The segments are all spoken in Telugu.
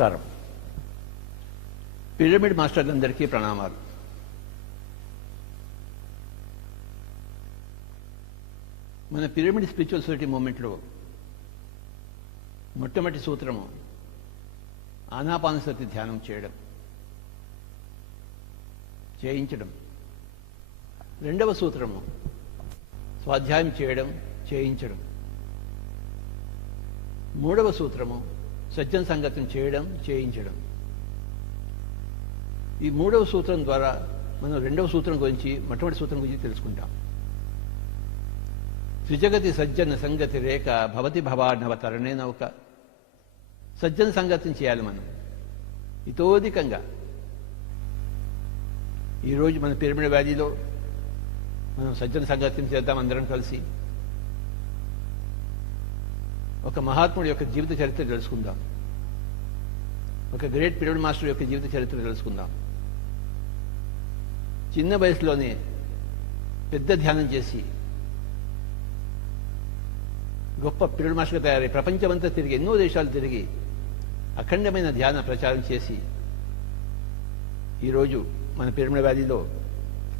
నమస్కారం. పిరమిడ్ మాస్టర్లందరికీ ప్రణామాలు. మన పిరమిడ్ స్పిరిచువల్ సొసైటీ మూమెంట్లో మొట్టమొదటి సూత్రము ఆనాపానసతి ధ్యానం చేయించడం. రెండవ సూత్రము స్వాధ్యాయం చేయించడం. మూడవ సూత్రము సజ్జన సంగతం చేయించడం. ఈ మూడవ సూత్రం ద్వారా మనం రెండవ సూత్రం గురించి మొట్టమొదటి సూత్రం గురించి తెలుసుకుంటాం. త్రిజగతి సజ్జన సంగతి రేఖ భవతి భవానవ తరణే నౌక. సజ్జన సంగతం చేయాలి మనం ఇతోధికంగా. ఈరోజు మన పిరమిడ్ వ్యాలీలో మనం సజ్జన సంగతం చేద్దాం అందరం కలిసి. ఒక మహాత్ముడి యొక్క జీవిత చరిత్ర తెలుసుకుందాం. ఒక గ్రేట్ పిరమిడ్ మాస్టర్ యొక్క జీవిత చరిత్ర తెలుసుకుందాం. చిన్న వయసులోనే పెద్ద ధ్యానం చేసి గొప్ప పిరమిడ్ మాస్టర్గా తయారై ప్రపంచమంతా తిరిగి ఎన్నో దేశాలు తిరిగి అఖండమైన ధ్యాన ప్రచారం చేసి ఈరోజు మన పిరమిడ్ వ్యాలీలో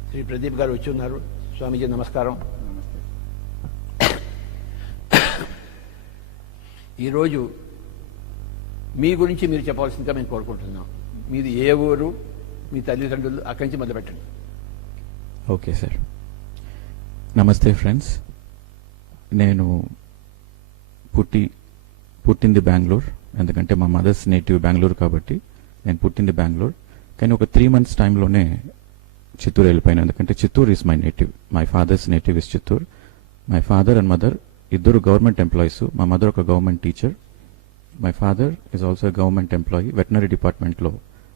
శ్రీ ప్రదీప్ గారు వచ్చి ఉన్నారు. స్వామీజీ నమస్కారం. ఈరోజు మీ గురించి మీరు చెప్పాల్సిందిగా మేము కోరుకుంటున్నాం. మీది ఏ ఊరు, మీ తల్లిదండ్రులు, అక్కడి నుంచి మొదలుపెట్టండి. Okay sir. నమస్తే ఫ్రెండ్స్. నేను పుట్టింది బెంగళూరు. ఎందుకంటే మా మదర్స్ నేటివ్ బెంగళూరు కాబట్టి నేను పుట్టింది బెంగళూరు. కానీ ఒక 3 months టైంలోనే చిత్తూరు వెళ్ళిపోయాను. ఎందుకంటే Chittoor is my native. My father's native is Chittoor. My father and mother ఇద్దరు గవర్నమెంట్ ఎంప్లాయీస్. మా మదర్ ఒక government teacher. My father is also government employee. Veterinary డిపార్ట్మెంట్లో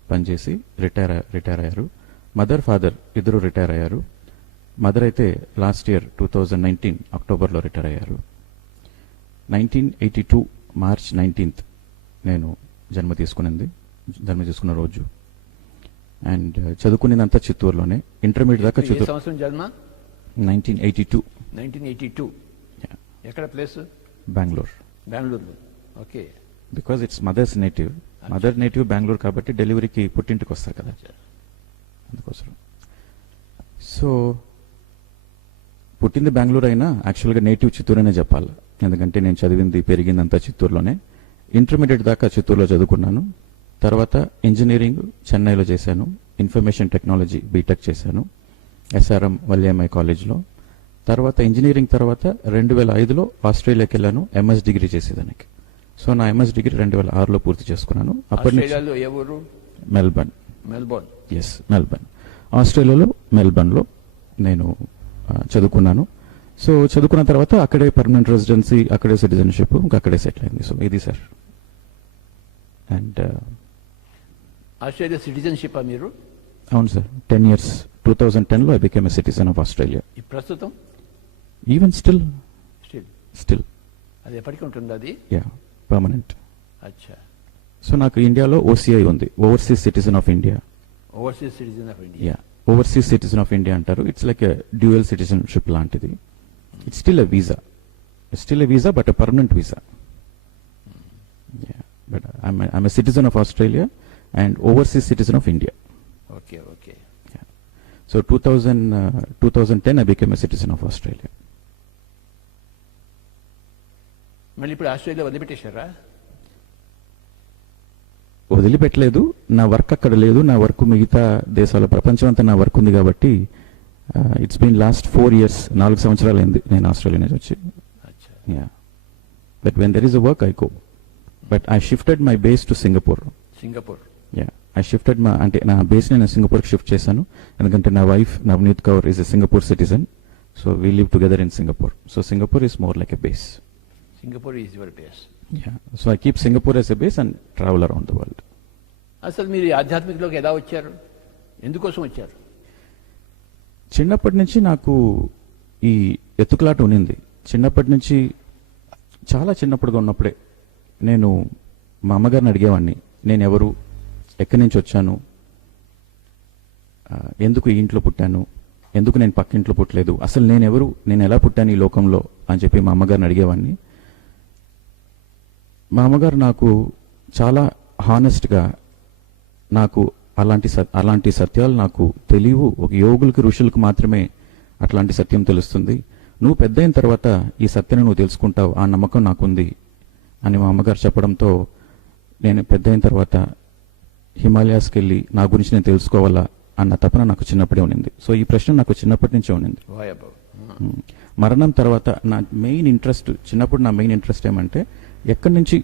పనిచేసి రిటైర్ అయ్యారు. మదర్ ఫాదర్ ఇద్దరు రిటైర్ అయ్యారు. మదర్ అయితే లాస్ట్ ఇయర్ 2019 అక్టోబర్లో రిటైర్ అయ్యారు. 1982 March 19th నేను జన్మ తీసుకున్న రోజు. అండ్ చదువుకునేదంతా చిత్తూరులోనే. ఇంటర్మీడియట్ దాకా చిత్తూరు. సంవత్సరం జన్మ? 1982. ఎక్కడ place? Bengaluru. Okay. Because it's mothers native. Mother native Bengaluru కాబట్టి డెలివరీకి పుట్టింటికి వస్తారు కదా, అందుకోసం. సో పుట్టింది బెంగళూరు అయినా యాక్చువల్గా నేటివ్ చిత్తూరు అనే చెప్పాలి. ఎందుకంటే నేను చదివింది పెరిగిందంతా చిత్తూరులోనే. ఇంటర్మీడియట్ దాకా చిత్తూరులో చదువుకున్నాను. తర్వాత ఇంజనీరింగ్ చెన్నైలో చేశాను. ఇన్ఫర్మేషన్ టెక్నాలజీ బీటెక్ చేశాను SRM వల్లియమ్మాయి కాలేజ్లో. తర్వాత ఇంజనీరింగ్ తర్వాత 2005లో ఆస్ట్రేలియాకి వెళ్ళాను MS డిగ్రీ చేసేదానికి. సో నా MS డిగ్రీ 2006లో పూర్తి చేసుకున్నాను. అప్పటి నుంచి మెల్బర్న్. Yes, Melbourne. ఆస్ట్రేలియాలో మెల్బర్న్లో నేను చదువుకున్నాను. సో చదువుకున్న తర్వాత అక్కడే పర్మనెంట్ రెసిడెన్సీ, అక్కడే సిటిజన్షిప్, ఇంకా అక్కడే సెటిల్ అయింది. సో ఇది సార్. అండ్ ఆస్ట్రేలియా సిటిజన్షిప్ మీరు? అవును సార్. 10 years. 2010లో I became a citizen of Australia. ప్రస్తుతం ఈవెన్ స్టిల్ అది ఎప్పటికీ ఉంటుంది? అది పర్మనెంట్. అచ్చా. సో నాకు ఇండియాలో OCI ఉంది, overseas citizen of India. Overseas citizen of India అంటారు. It's like a dual citizenship లాంటిది. It's still a visa but a permanent visa. But I'm a citizen of Australia and overseas citizen of India. Okay. So 2010 I became a citizen of Australia. మళ్ళీ ఇప్పుడు ఆస్ట్రేలియా వదిలిపెట్టేశారా? వదిలిపెట్టలేదు. నా వర్క్ అక్కడ లేదు. నా వర్క్ మిగతా దేశాల ప్రపంచం అంతా నా వర్క్ ఉంది కాబట్టి ఇట్స్ బీన్ లాస్ట్ 4 years. 4 సంవత్సరాలు అయింది నేను ఆస్ట్రేలియా నుంచి వచ్చి. But when there is a work I go. But I shifted my base to Singapore. I shifted అంటే నా బేస్ నేను సింగపూర్కి షిఫ్ట్ చేశాను. ఎందుకంటే నా wife Navneet Kaur is a Singapore citizen. So we live together in Singapore. So Singapore is more like a base. Singapore is your base. So I keep Singapore as a base and travel around the world. అసలు మీరు ఆధ్యాత్మికలోకి ఎలా వచ్చారు? ఎందుకోసం వచ్చారు? చిన్నప్పటి నుంచి నాకు ఈ ఎత్తుకులాట ఉన్నింది. చిన్నప్పటి నుంచి, చాలా చిన్నప్పుడుగా ఉన్నప్పుడే నేను మా అమ్మగారిని అడిగేవాడిని, నేను ఎవరు, ఎక్కడి నుంచి వచ్చాను, ఎందుకు ఈ ఇంట్లో పుట్టాను, ఎందుకు నేను పక్కింట్లో పుట్టలేదు, అసలు నేను ఎవరు, నేను ఎలా పుట్టాను ఈ లోకంలో అని చెప్పి మా అమ్మగారిని అడిగేవాడిని. మా అమ్మగారు నాకు చాలా హానెస్ట్గా నాకు అలాంటి సత్యాలు నాకు తెలియవు. ఒక యోగులకి ఋషులకు మాత్రమే అట్లాంటి సత్యం తెలుస్తుంది. నువ్వు పెద్ద అయిన తర్వాత ఈ సత్యాన్ని నువ్వు తెలుసుకుంటావు, ఆ నమ్మకం నాకుంది అని మా అమ్మగారు చెప్పడంతో నేను పెద్ద అయిన తర్వాత హిమాలయాస్కి వెళ్ళి నా గురించి నేను తెలుసుకోవాలా అన్న తపన నాకు చిన్నప్పుడే ఉండింది. సో ఈ ప్రశ్న నాకు చిన్నప్పటి నుంచే ఉండింది. మరణం తర్వాత నా మెయిన్ ఇంట్రెస్ట్, చిన్నప్పుడు నా మెయిన్ ఇంట్రెస్ట్ ఏమంటే ఎక్కడి నుంచి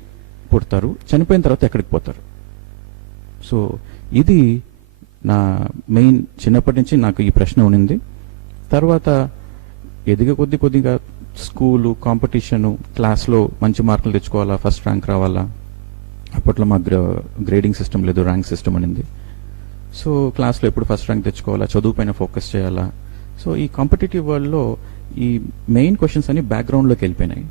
పుడతారు, చనిపోయిన తర్వాత ఎక్కడికి పోతారు. సో ఇది నా మెయిన్, చిన్నప్పటి నుంచి నాకు ఈ ప్రశ్న ఉండింది. తర్వాత ఎదిగే కొద్దిగా స్కూలు, కాంపిటీషను, క్లాస్లో మంచి మార్కులు తెచ్చుకోవాలా, ఫస్ట్ ర్యాంక్ రావాలా. అప్పట్లో మా గ్రేడింగ్ సిస్టమ్ లేదు, ర్యాంక్ సిస్టమ్ అనింది. సో క్లాస్లో ఎప్పుడు ఫస్ట్ ర్యాంక్ తెచ్చుకోవాలా, చదువు పైన ఫోకస్ చేయాలా. సో ఈ కాంపిటేటివ్ వరల్డ్లో ఈ మెయిన్ క్వశ్చన్స్ అన్ని బ్యాక్గ్రౌండ్లోకి వెళ్ళిపోయినాయి.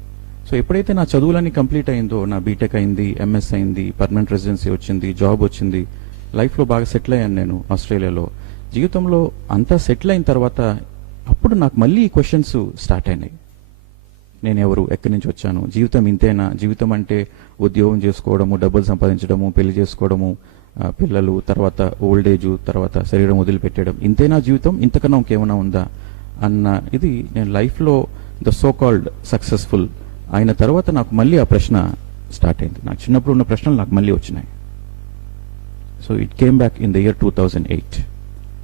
సో ఎప్పుడైతే నా చదువులన్నీ కంప్లీట్ అయిందో, నా బీటెక్ అయింది, ఎంఎస్ అయింది, పర్మనెంట్ రెసిడెన్సీ వచ్చింది, జాబ్ వచ్చింది, లైఫ్లో బాగా సెటిల్ అయ్యాను నేను ఆస్ట్రేలియాలో. జీవితంలో అంతా సెటిల్ అయిన తర్వాత అప్పుడు నాకు మళ్ళీ ఈ క్వశ్చన్స్ స్టార్ట్ అయినాయి. నేను ఎవరు, ఎక్కడి నుంచి వచ్చాను, జీవితం ఇంతేనా, జీవితం అంటే ఉద్యోగం చేసుకోవడము, డబ్బులు సంపాదించడము, పెళ్లి చేసుకోవడము, పిల్లలు, తర్వాత ఓల్డ్ ఏజ్, తర్వాత శరీరం వదిలిపెట్టడం, ఇంతేనా జీవితం, ఇంతకన్నా ఇంకేమైనా ఉందా అన్న ఇది నేను లైఫ్లో ద సో కాల్డ్ సక్సెస్ఫుల్ అయిన తర్వాత నాకు మళ్ళీ ఆ ప్రశ్న స్టార్ట్ అయింది. నాకు చిన్నప్పుడు ఉన్న ప్రశ్నలు నాకు మళ్ళీ వచ్చినాయి. So it came back in the year 2008.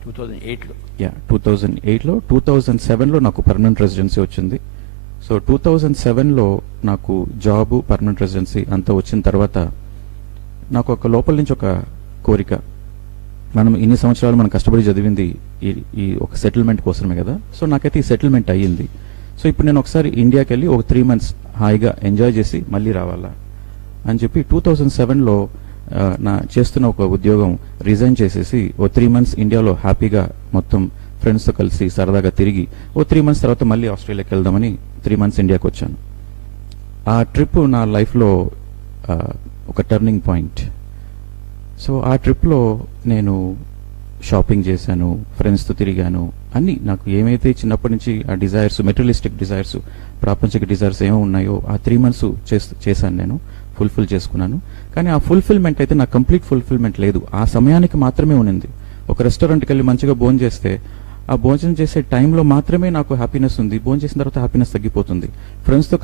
2008లో 2007లో నాకు పర్మనెంట్ రెసిడెన్సీ వచ్చింది. సో 2007లో నాకు జాబ్, పర్మనెంట్ రెసిడెన్సీ అంతా వచ్చిన తర్వాత నాకు ఒక లోపల నుంచి ఒక కోరిక, మనం ఇన్ని సంవత్సరాలు మనం కష్టపడి చదివింది ఈ ఒక సెటిల్మెంట్ కోసమే కదా. సో నాకైతే ఈ సెటిల్మెంట్ అయ్యింది. సో ఇప్పుడు నేను ఒకసారి ఇండియాకి వెళ్ళి ఒక 3 months హాయిగా ఎంజాయ్ చేసి మళ్ళీ రావాలా అని చెప్పి 2007లో నా చేస్తున్న ఒక ఉద్యోగం రిజైన్ చేసేసి ఓ 3 months ఇండియాలో హ్యాపీగా మొత్తం ఫ్రెండ్స్తో కలిసి సరదాగా తిరిగి ఓ 3 months తర్వాత మళ్ళీ ఆస్ట్రేలియాకి వెళ్దామని 3 months ఇండియాకి వచ్చాను. ఆ ట్రిప్ నా లైఫ్లో ఒక టర్నింగ్ పాయింట్. సో ఆ ట్రిప్లో నేను షాపింగ్ చేశాను, ఫ్రెండ్స్తో తిరిగాను, అన్నీ నాకు ఏమైతే చిన్నప్పటి నుంచి ఆ డిజైర్స్, మెటీరియలిస్టిక్ డిజైర్స్, ప్రాపంచిక డిజైర్స్ ఏమో ఉన్నాయో ఆ 3 months చేశాను, నేను ఫుల్ఫిల్ చేసుకున్నాను. కానీ ఆ ఫుల్ఫిల్మెంట్ అయితే నాకు కంప్లీట్ ఫుల్ఫిల్మెంట్ లేదు, ఆ సమయానికి మాత్రమే ఉన్నింది. ఒక రెస్టారెంట్కి వెళ్ళి మంచిగా భోజనం చేస్తే ఆ భోజనం చేసే టైంలో మాత్రమే నాకు హ్యాపీనెస్ ఉంది, భోజనం చేసిన తర్వాత హ్యాపీనెస్ తగ్గిపోతుంది. ఫ్రెండ్స్తో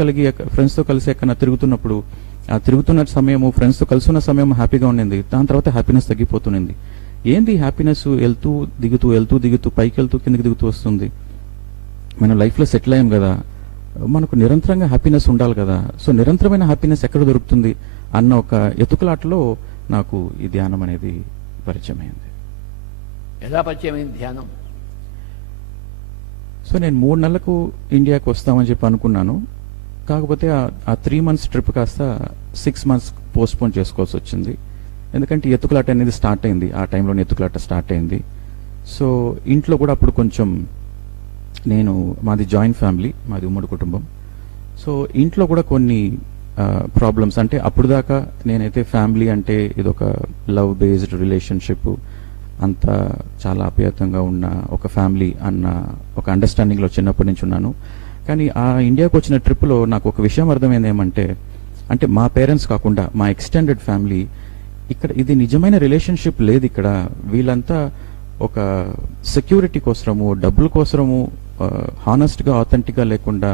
కలిసి ఎక్కడన్నా తిరుగుతున్నప్పుడు ఆ తిరుగుతున్న సమయము, ఫ్రెండ్స్తో కలిసి ఉన్న సమయం హ్యాపీగా ఉండింది, దాని తర్వాత హ్యాపీనెస్ తగ్గిపోతుంది. ఏంది హ్యాపీనెస్, వెళ్తూ దిగుతూ పైకి వెళ్తూ కిందకి దిగుతూ వస్తుంది. మనం లైఫ్లో సెటిల్ అయ్యాం కదా, మనకు నిరంతరంగా హ్యాపీనెస్ ఉండాలి కదా. సో నిరంతరమైన హ్యాపీనెస్ ఎక్కడ దొరుకుతుంది అన్న ఒక ఎతుకులాటలో నాకు ఈ ధ్యానం అనేది పరిచయం అయింది. ఎలా పరిచయం అయింది ధ్యానం? సో నేను 3 నెలలకు ఇండియాకి వస్తామని చెప్పి అనుకున్నాను. కాకపోతే ఆ 3 months ట్రిప్ కాస్త 6 months పోస్ట్పోన్ చేసుకోవాల్సి వచ్చింది. ఎందుకంటే ఎత్తుకులాట అనేది స్టార్ట్ అయింది, ఆ టైంలో ఎత్తుకులాట స్టార్ట్ అయింది. సో ఇంట్లో కూడా అప్పుడు కొంచెం మాది జాయింట్ ఫ్యామిలీ, మాది ఉమ్మడి కుటుంబం. సో ఇంట్లో కూడా కొన్ని ప్రాబ్లమ్స్, అంటే అప్పుడు దాకా నేనైతే ఫ్యామిలీ అంటే ఇదొక లవ్ బేస్డ్ రిలేషన్షిప్, అంతా చాలా ఆప్యాయంగా ఉన్న ఒక ఫ్యామిలీ అన్న ఒక అండర్స్టాండింగ్లో చిన్నప్పటి నుంచి ఉన్నాను. కానీ ఆ ఇండియాకి వచ్చిన ట్రిప్లో నాకు ఒక విషయం అర్థమైంది ఏమంటే, అంటే మా పేరెంట్స్ కాకుండా మా ఎక్స్టెండెడ్ ఫ్యామిలీ ఇక్కడ ఇది నిజమైన రిలేషన్షిప్ లేదు. ఇక్కడ వీళ్ళంతా ఒక సెక్యూరిటీ కోసము, డబ్బుల కోసము హానెస్ట్గా, ఆథెంటిక్గా లేకుండా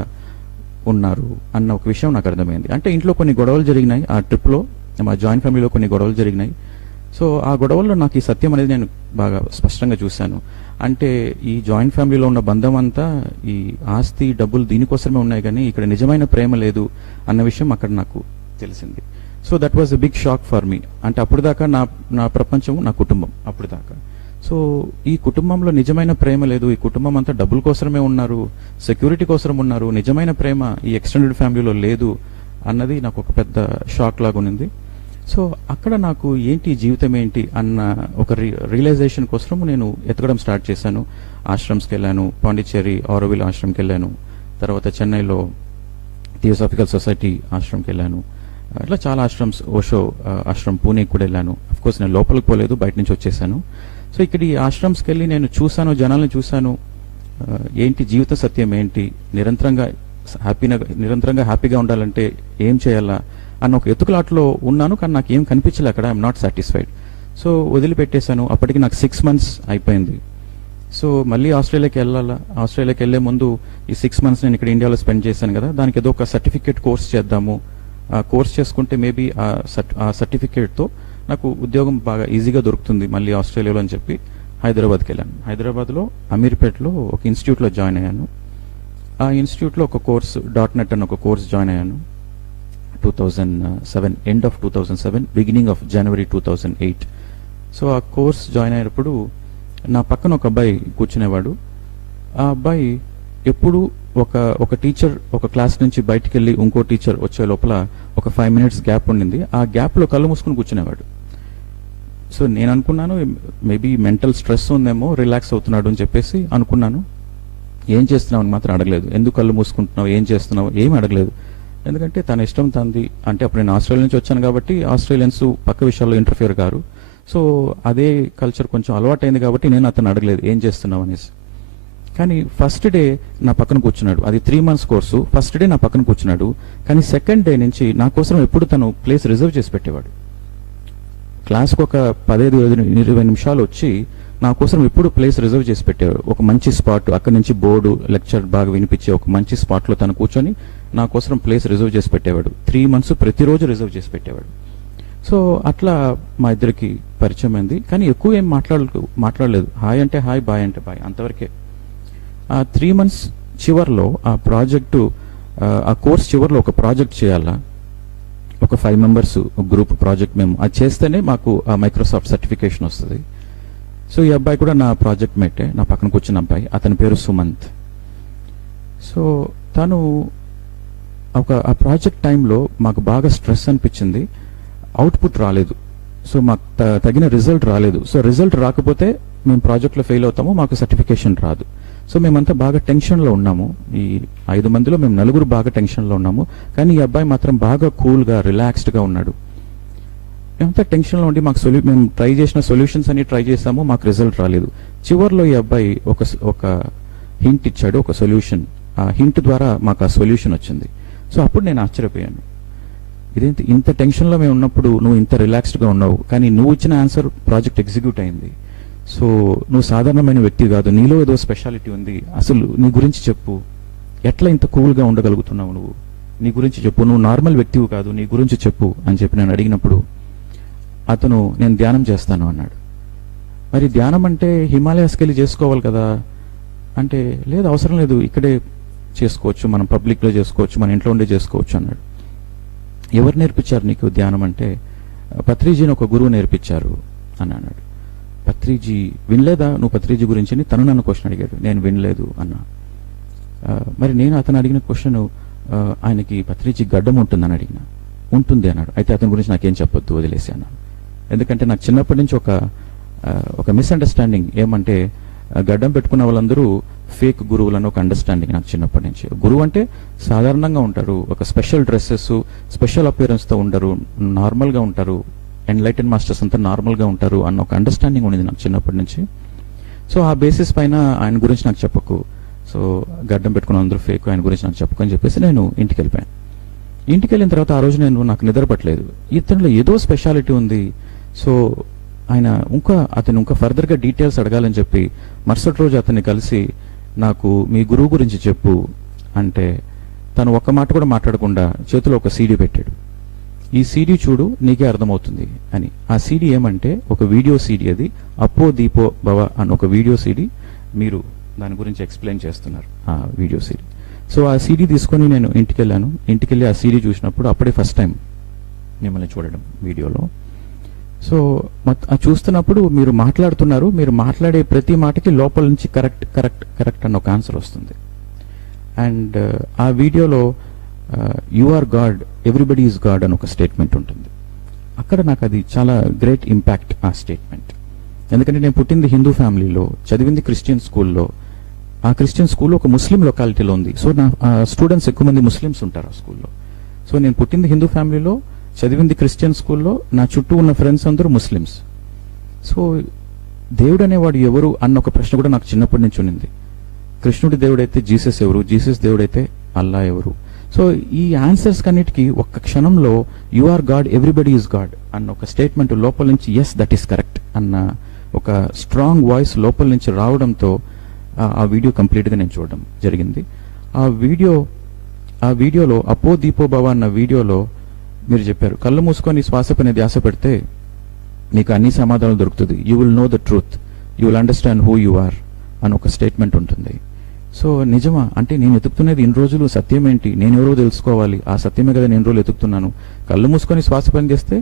ఉన్నారు అన్న ఒక విషయం నాకు అర్థమైంది. అంటే ఇంట్లో కొన్ని గొడవలు జరిగినాయి ఆ ట్రిప్లో, మా జాయింట్ ఫ్యామిలీలో కొన్ని గొడవలు జరిగినాయి. సో ఆ గొడవల్లో నాకు ఈ సత్యం అనేది నేను బాగా స్పష్టంగా చూశాను. అంటే ఈ జాయింట్ ఫ్యామిలీలో ఉన్న బంధం అంతా ఈ ఆస్తి, డబ్బులు దీనికోసమే ఉన్నాయి, కానీ ఇక్కడ నిజమైన ప్రేమ లేదు అన్న విషయం అక్కడ నాకు తెలిసింది. So that was a big shock for me. అంటే అప్పుడు దాకా నా ప్రపంచం నా కుటుంబం అప్పుడు దాకా. సో ఈ కుటుంబంలో నిజమైన ప్రేమ లేదు, ఈ కుటుంబం అంతా డబ్బుల కోసమే ఉన్నారు, సెక్యూరిటీ కోసం ఉన్నారు, నిజమైన ప్రేమ ఈ ఎక్స్టెండెడ్ ఫ్యామిలీలో లేదు అన్నది నాకు ఒక పెద్ద షాక్ లాగా ఉంది. సో అక్కడ నాకు ఏంటి జీవితం ఏంటి అన్న ఒక రియలైజేషన్ కోసం నేను ఎతకడం స్టార్ట్ చేశాను. ఆశ్రమ్స్కి వెళ్ళాను, పాండిచ్చేరి ఆరోవిల్ ఆశ్రమ్కి వెళ్ళాను, తర్వాత చెన్నైలో థియోసాఫికల్ సొసైటీ ఆశ్రమ్కి వెళ్ళాను, ఇట్లా చాలా ఆశ్రమ్స్, ఓషో ఆశ్రమ్ పూణేకి కూడా వెళ్ళాను. అఫ్కోర్స్ నేను లోపలికి పోలేదు, బయట నుంచి వచ్చేసాను. సో ఇక్కడ ఈ ఆశ్రమ్స్కి వెళ్ళి నేను చూశాను, జనాలను చూశాను, ఏంటి జీవిత సత్యం ఏంటి, నిరంతరంగా హ్యాపీగా ఉండాలంటే ఏం చేయాలా అన్న ఒక ఎత్తుకులాట్లో ఉన్నాను, కానీ నాకు ఏం కనిపించలే అక్కడ. I'm not satisfied. సో వదిలిపెట్టేశాను. అప్పటికి నాకు 6 months అయిపోయింది. సో మళ్ళీ ఆస్ట్రేలియాకి వెళ్ళాలా. ఆస్ట్రేలియాకి వెళ్లే ముందు ఈ 6 months నేను ఇక్కడ ఇండియాలో స్పెండ్ చేశాను కదా, దానికి ఏదో ఒక సర్టిఫికేట్ కోర్స్ చేద్దాము. ఆ కోర్స్ చేసుకుంటే మేబీ ఆ సర్టిఫికేట్తో నాకు ఉద్యోగం బాగా ఈజీగా దొరుకుతుంది మళ్ళీ ఆస్ట్రేలియాలో అని చెప్పి హైదరాబాద్కి వెళ్ళాను. హైదరాబాద్లో అమీర్పేటలో ఒక ఇన్స్టిట్యూట్లో జాయిన్ అయ్యాను. ఆ ఇన్స్టిట్యూట్లో ఒక కోర్స్ .NET అని ఒక కోర్స్ జాయిన్ అయ్యాను 2007, end of 2007, beginning of January 2008. So ఆ కోర్స్ జాయిన్ అయినప్పుడు నా పక్కన ఒక అబ్బాయి కూర్చునేవాడు. ఆ అబ్బాయి ఎప్పుడు ఒక టీచర్ ఒక క్లాస్ నుంచి బయటికి వెళ్ళి ఇంకో టీచర్ వచ్చే లోపల ఒక 5 minutes గ్యాప్ ఉండింది. ఆ గ్యాప్లో కళ్ళు మూసుకుని కూర్చునేవాడు. సో నేను అనుకున్నాను మేబీ మెంటల్ స్ట్రెస్ ఉందేమో, రిలాక్స్ అవుతున్నాడు అని చెప్పేసి అనుకున్నాను. ఏం చేస్తున్నావు అని మాత్రం అడగలేదు. ఎందుకు కళ్ళు మూసుకుంటున్నావు, ఏం చేస్తున్నావు, ఏం అడగలేదు. ఎందుకంటే తన ఇష్టం తంది. అంటే అప్పుడు నేను ఆస్ట్రేలియా నుంచి వచ్చాను కాబట్టి ఆస్ట్రేలియన్స్ పక్క విషయాల్లో ఇంటర్ఫియర్ కారు. సో అదే కల్చర్ కొంచెం అలవాటైంది కాబట్టి నేను అతను అడగలేదు ఏం చేస్తున్నావు అనేసి. కానీ ఫస్ట్ డే నా పక్కన కూర్చున్నాడు. అది 3 months కోర్సు. ఫస్ట్ డే నా పక్కన కూర్చున్నాడు. కానీ సెకండ్ డే నుంచి నా కోసం ఎప్పుడు తను ప్లేస్ రిజర్వ్ చేసి పెట్టేవాడు. క్లాస్కి ఒక 15-20 నిమిషాలు వచ్చి నా కోసం ఎప్పుడు ప్లేస్ రిజర్వ్ చేసి పెట్టేవాడు. ఒక మంచి స్పాట్, అక్కడి నుంచి బోర్డు లెక్చర్ బాగా వినిపించే ఒక మంచి స్పాట్లో తను కూర్చొని నా కోసం ప్లేస్ రిజర్వ్ చేసి పెట్టేవాడు. 3 months ప్రతిరోజు రిజర్వ్ చేసి పెట్టేవాడు. సో అట్లా మా ఇద్దరికి పరిచయం అయింది. కానీ ఎక్కువ ఏం మాట్లాడలేదు. హాయ్ అంటే హాయ్, బాయ్ అంటే బాయ్, అంతవరకే. ఆ 3 months చివర్లో ఆ ప్రాజెక్టు, ఆ కోర్స్ చివర్లో ఒక ప్రాజెక్ట్ చేయాలా, ఒక 5 members గ్రూప్ ప్రాజెక్ట్. మేము అది చేస్తేనే మాకు ఆ మైక్రోసాఫ్ట్ సర్టిఫికేషన్ వస్తుంది. సో ఈ అబ్బాయి కూడా నా ప్రాజెక్ట్ మేటే, నా పక్కన కూర్చున్న అబ్బాయి. అతని పేరు సుమంత్. సో తను ఆ ప్రాజెక్ట్ టైంలో మాకు బాగా స్ట్రెస్ అనిపించింది. అవుట్పుట్ రాలేదు. సో మాకు తగిన రిజల్ట్ రాలేదు. సో రిజల్ట్ రాకపోతే మేము ప్రాజెక్ట్లో ఫెయిల్ అవుతాము, మాకు సర్టిఫికేషన్ రాదు. సో మేమంతా బాగా టెన్షన్లో ఉన్నాము. ఈ 5 మందిలో మేము 4 బాగా టెన్షన్లో ఉన్నాము. కానీ ఈ అబ్బాయి మాత్రం బాగా కూల్గా రిలాక్స్డ్గా ఉన్నాడు. మేమంతా టెన్షన్లో ఉండి మేము ట్రై చేసిన సొల్యూషన్స్ అన్ని ట్రై చేసాము, మాకు రిజల్ట్ రాలేదు. చివర్లో ఈ అబ్బాయి ఒక హింట్ ఇచ్చాడు, ఒక సొల్యూషన్. ఆ హింట్ ద్వారా మాకు ఆ సొల్యూషన్ వచ్చింది. సో అప్పుడు నేను ఆశ్చర్యపోయాను. ఇదేంటి ఇంత టెన్షన్లో మేము ఉన్నప్పుడు నువ్వు ఇంత రిలాక్స్డ్గా ఉన్నావు, కానీ నువ్వు ఇచ్చిన ఆన్సర్ ప్రాజెక్ట్ ఎగ్జిక్యూట్ అయింది. సో నువ్వు సాధారణమైన వ్యక్తి కాదు, నీలో ఏదో స్పెషాలిటీ ఉంది. అసలు నీ గురించి చెప్పు, ఎట్లా ఇంత కూల్గా ఉండగలుగుతున్నావు నువ్వు, నీ గురించి చెప్పు, నువ్వు నార్మల్ వ్యక్తివి కాదు, నీ గురించి చెప్పు అని చెప్పి నేను అడిగినప్పుడు అతను నేను ధ్యానం చేస్తాను అన్నాడు. మరి ధ్యానం అంటే హిమాలయాస్కి వెళ్ళి చేసుకోవాలి కదా అంటే, లేదు అవసరం లేదు, ఇక్కడే చేసుకోవచ్చు, మనం పబ్లిక్లో చేసుకోవచ్చు, మన ఇంట్లో ఉండే చేసుకోవచ్చు అన్నాడు. ఎవరు నేర్పించారు నీకు ధ్యానం అంటే, పత్రిజీని ఒక గురువు నేర్పించారు అని అన్నాడు. పత్రిజీ వినలేదా నువ్వు పత్రిజీ గురించి అని తను నన్ను క్వశ్చన్ అడిగాడు. నేను వినలేదు అన్నా. మరి నేను అతను అడిగిన క్వశ్చన్, ఆయనకి పత్రిజీ గడ్డం ఉంటుందని అడిగిన. ఉంటుంది అన్నాడు. అయితే అతని గురించి నాకేం చెప్పొద్దు, వదిలేసి అన్నాను. ఎందుకంటే నాకు చిన్నప్పటి నుంచి ఒక మిస్అండర్స్టాండింగ్ ఏమంటే, గడ్డం పెట్టుకున్న వాళ్ళందరూ ఫేక్ గురువులను ఒక అండర్స్టాండింగ్ నాకు చిన్నప్పటి నుంచి. గురువు అంటే సాధారణంగా ఉంటారు, ఒక స్పెషల్ డ్రెస్సెస్, స్పెషల్ అపియరెన్స్తో ఉండరు, నార్మల్గా ఉంటారు, ఎన్లైటెన్ మాస్టర్స్ అంతా నార్మల్గా ఉంటారు అన్న ఒక అండర్స్టాండింగ్ ఉండేది నాకు చిన్నప్పటి నుంచి. సో ఆ బేసిస్ పైన ఆయన గురించి నాకు చెప్పకు, సో గడ్డం పెట్టుకున్న అందరూ ఫేక్, ఆయన గురించి నాకు చెప్పకు అని చెప్పేసి నేను ఇంటికి వెళ్ళిపోయాను. ఇంటికి వెళ్ళిన తర్వాత ఆ రోజు నాకు నిద్రపట్టలేదు. ఇతనిలో ఏదో స్పెషాలిటీ ఉంది. సో అతను ఇంకా ఫర్దర్గా డీటెయిల్స్ అడగాలని చెప్పి మరుసటి రోజు అతన్ని కలిసి నాకు మీ గురువు గురించి చెప్పు అంటే, తను ఒక్క మాట కూడా మాట్లాడకుండా చేతిలో ఒక సీడీ పెట్టాడు. ఈ సీడీ చూడు నీకే అర్థమవుతుంది అని. ఆ సీడీ ఏమంటే ఒక వీడియో సీడీ, అది అప్పో దీపో భవ అని ఒక వీడియో సీడీ. మీరు దాని గురించి ఎక్స్ప్లెయిన్ చేస్తున్నారు ఆ వీడియో సీడీ. సో ఆ సీడీ తీసుకొని నేను ఇంటికి వెళ్ళాను. ఇంటికి వెళ్ళి ఆ సీడీ చూసినప్పుడు అప్పుడే ఫస్ట్ టైం మిమ్మల్ని చూడడం వీడియోలో. సో చూస్తున్నప్పుడు మీరు మాట్లాడుతున్నారు, మీరు మాట్లాడే ప్రతి మాటకి లోపల నుంచి కరెక్ట్ కరెక్ట్ కరెక్ట్ అన్న ఒక ఆన్సర్ వస్తుంది. అండ్ ఆ వీడియోలో you are God, everybody is God అని ఒక స్టేట్మెంట్ ఉంటుంది. అక్కడ నాకు అది చాలా గ్రేట్ ఇంపాక్ట్ ఆ స్టేట్మెంట్. ఎందుకంటే నేను పుట్టింది హిందూ ఫ్యామిలీలో, చదివింది క్రిస్టియన్ స్కూల్లో. ఆ క్రిస్టియన్ స్కూల్ ఒక ముస్లిం లొకాలిటీలో ఉంది. సో నా స్టూడెంట్స్ ఎక్కువ మంది ముస్లిమ్స్ ఉంటారు ఆ స్కూల్లో. సో నేను పుట్టింది హిందూ ఫ్యామిలీలో, చదివింది క్రిస్టియన్ స్కూల్లో, నా చుట్టూ ఉన్న ఫ్రెండ్స్ అందరూ ముస్లిమ్స్. సో దేవుడు అనేవాడు ఎవరు అన్న ఒక ప్రశ్న కూడా నాకు చిన్నప్పటి నుంచి ఉన్నింది. కృష్ణుడి దేవుడైతే జీసస్ ఎవరు, జీసస్ దేవుడైతే అల్లా ఎవరు? సో ఈ ఆన్సర్స్ కన్నిటికీ ఒక్క క్షణంలో you are God, everybody is God అన్న ఒక స్టేట్మెంట్ లోపల నుంచి ఎస్ దట్ ఈస్ కరెక్ట్ అన్న ఒక స్ట్రాంగ్ వాయిస్ లోపల నుంచి రావడంతో ఆ వీడియో కంప్లీట్గా నేను చూడడం జరిగింది. ఆ వీడియోలో అపో దీపో భవ అన్న వీడియోలో మీరు చెప్పారు, కళ్ళు మూసుకొని శ్వాస పైన ధ్యాస పెడితే నీకు అన్ని సమాధానాలు దొరుకుతుంది, you will know the truth, you will understand who you are అని ఒక స్టేట్మెంట్ ఉంటుంది. సో నిజమా అంటే నేను ఎతుకుతున్నది ఇన్ని రోజులు సత్యం ఏంటి, నేను ఎవరో తెలుసుకోవాలి, ఆ సత్యమే కదా నేను రోజులు ఎతుకుతున్నాను. కళ్ళు మూసుకొని శ్వాస పైన చేస్తే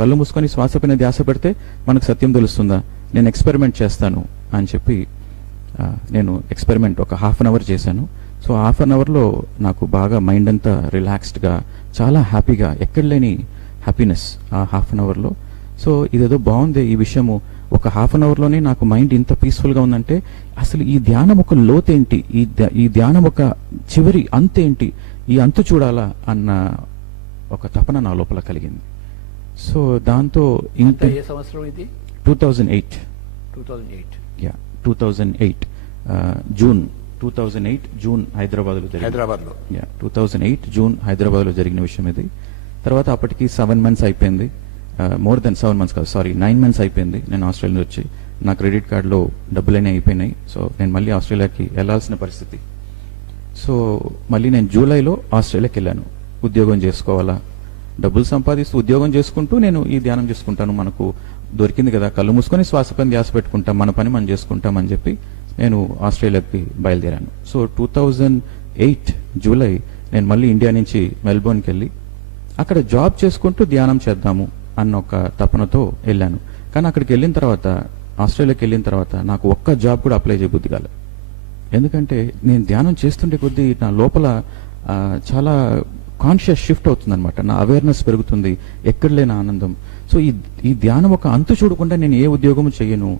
కళ్ళు మూసుకొని శ్వాస పైన ధ్యాస పెడితే మనకు సత్యం తెలుస్తుందా, నేను ఎక్స్పెరిమెంట్ చేస్తాను అని చెప్పి నేను ఎక్స్పెరిమెంట్ ఒక హాఫ్ అన్ అవర్ చేశాను. సో హాఫ్ అన్ అవర్లో నాకు బాగా మైండ్ అంతా రిలాక్స్డ్గా చాలా హ్యాపీగా, ఎక్కడ లేని హ్యాపీనెస్ ఆ హాఫ్ అన్ అవర్లో. సో ఇదేదో బాగుంది ఈ విషయము, ఒక హాఫ్ అన్ అవర్లోనే నాకు మైండ్ ఇంత పీస్ఫుల్గా ఉందంటే అసలు ఈ ధ్యానం ఒక లోతేంటి, ఈ ధ్యానం ఒక చివరి అంతేంటి, ఈ అంతు చూడాలా అన్న ఒక తపన నా లోపల కలిగింది. సో దాంతో ఇంత ఏ సంవత్సరం ఇది? 2008 2008 2008 జూన్ 2008 జూన్ హైదరాబాద్లో జరిగింది. హైదరాబాద్లో 2008 జూన్ హైదరాబాద్లో జరిగిన విషయం ఇది. తర్వాత అప్పటికి 7 months అయిపోయింది, మోర్ దెన్ 7 months కాదు, సారీ 9 months అయిపోయింది నేను ఆస్ట్రేలియా వచ్చి. నా క్రెడిట్ కార్డులో డబ్బులన్నీ అయిపోయినాయి. సో నేను మళ్ళీ ఆస్ట్రేలియాకి వెళ్లాల్సిన పరిస్థితి. సో మళ్ళీ నేను జూలైలో ఆస్ట్రేలియాకి వెళ్ళాను. ఉద్యోగం చేసుకోవాలా, డబ్బులు సంపాదిస్తూ ఉద్యోగం చేసుకుంటూ నేను ఈ ధ్యానం చేసుకుంటాను, మనకు దొరికింది కదా, కళ్ళు మూసుకొని శ్వాస పని ధ్యాస పెట్టుకుంటాం, మన పని మనం చేసుకుంటాం అని చెప్పి నేను ఆస్ట్రేలియాకి బయలుదేరాను. సో 2008 జూలై నేను మళ్ళీ ఇండియా నుంచి మెల్బోర్న్కి వెళ్ళి అక్కడ జాబ్ చేసుకుంటూ ధ్యానం చేద్దాము అన్న ఒక తపనతో వెళ్ళాను. కానీ అక్కడికి వెళ్ళిన తర్వాత, ఆస్ట్రేలియాకి వెళ్ళిన తర్వాత నాకు ఒక్క జాబ్ కూడా అప్లై చేయబుద్ధి కాలే. ఎందుకంటే నేను ధ్యానం చేస్తుంటే కొద్దీ నా లోపల చాలా కాన్షియస్ షిఫ్ట్ అవుతుందన్నమాట, నా అవేర్నెస్ పెరుగుతుంది, ఎక్కడ లేని ఆనందం. సో ఈ ధ్యానం ఒక అంతు చూడకుండా నేను ఏ ఉద్యోగం చేయను,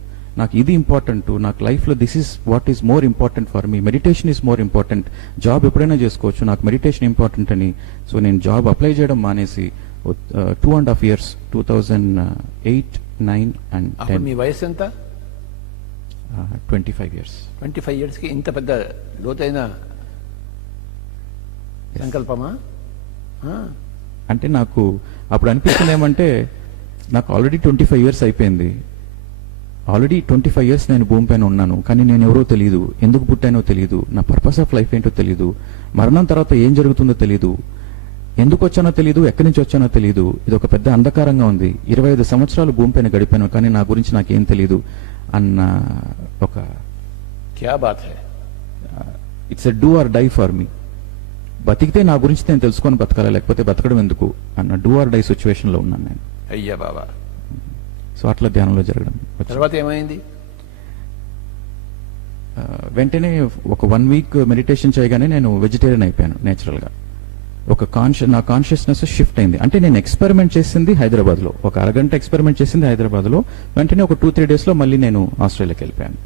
నాకు ఇది ఇంపార్టెంట్, నాకు లైఫ్లో this is what is more important for me, meditation is more important, job ఎప్పుడైనా చేసుకోవచ్చు, నాకు మెడిటేషన్ ఇంపార్టెంట్ అని. సో నేను జాబ్ అప్లై చేయడం మానేసి 2.5 years 2008, 9 and 10. మీ వయసు ఎంత? 25 years. 25 years కి ఇంత పెద్ద లోతైన సంకల్పమా? అంటే నాకు అప్పుడు అనిపించింది ఏమంటే, నాకు ఆల్రెడీ 25 years అయిపోయింది, ఆల్రెడీ 25 years నేను భూమి పైన ఉన్నాను, కానీ నేను ఎవరో తెలియదు, ఎందుకు పుట్టానో తెలియదు, నా పర్పస్ ఆఫ్ లైఫ్ ఏంటో తెలియదు, మరణం తర్వాత ఏం జరుగుతుందో తెలియదు, ఎందుకు వచ్చానో తెలియదు, ఎక్కడి నుంచి వచ్చానో తెలియదు, ఇది ఒక పెద్ద అంధకారంగా ఉంది, 25 సంవత్సరాలు భూమి పైన గడిపాను, కానీ నా గురించి నాకేం తెలియదు అన్న ఒక క్యా బాత్ హై, it's a do or die for me, బతికితే నా గురించి నేను తెలుసుకొని బతకాలి, లేకపోతే బతకడం ఎందుకు అన్న డూ ఆర్ డై సిచ్యువేషన్ లో ఉన్నాను నేను. అయ్యా బాబా. సో అట్లా ధ్యానంలో జరగడం. తర్వాత ఏమైంది? వెంటనే ఒక 1 week మెడిటేషన్ చేయగానే నేను వెజిటేరియన్ అయిపోయాను నేచురల్గా. నా కాన్షియస్నెస్ షిఫ్ట్ అయింది. అంటే నేను ఎక్స్పెరిమెంట్ చేసింది హైదరాబాద్లో, ఒక అరగంట ఎక్స్పెరిమెంట్ చేసింది హైదరాబాద్లో, వెంటనే ఒక 2-3 daysలో మళ్ళీ నేను ఆస్ట్రేలియాకి వెళ్ళిపోయాను.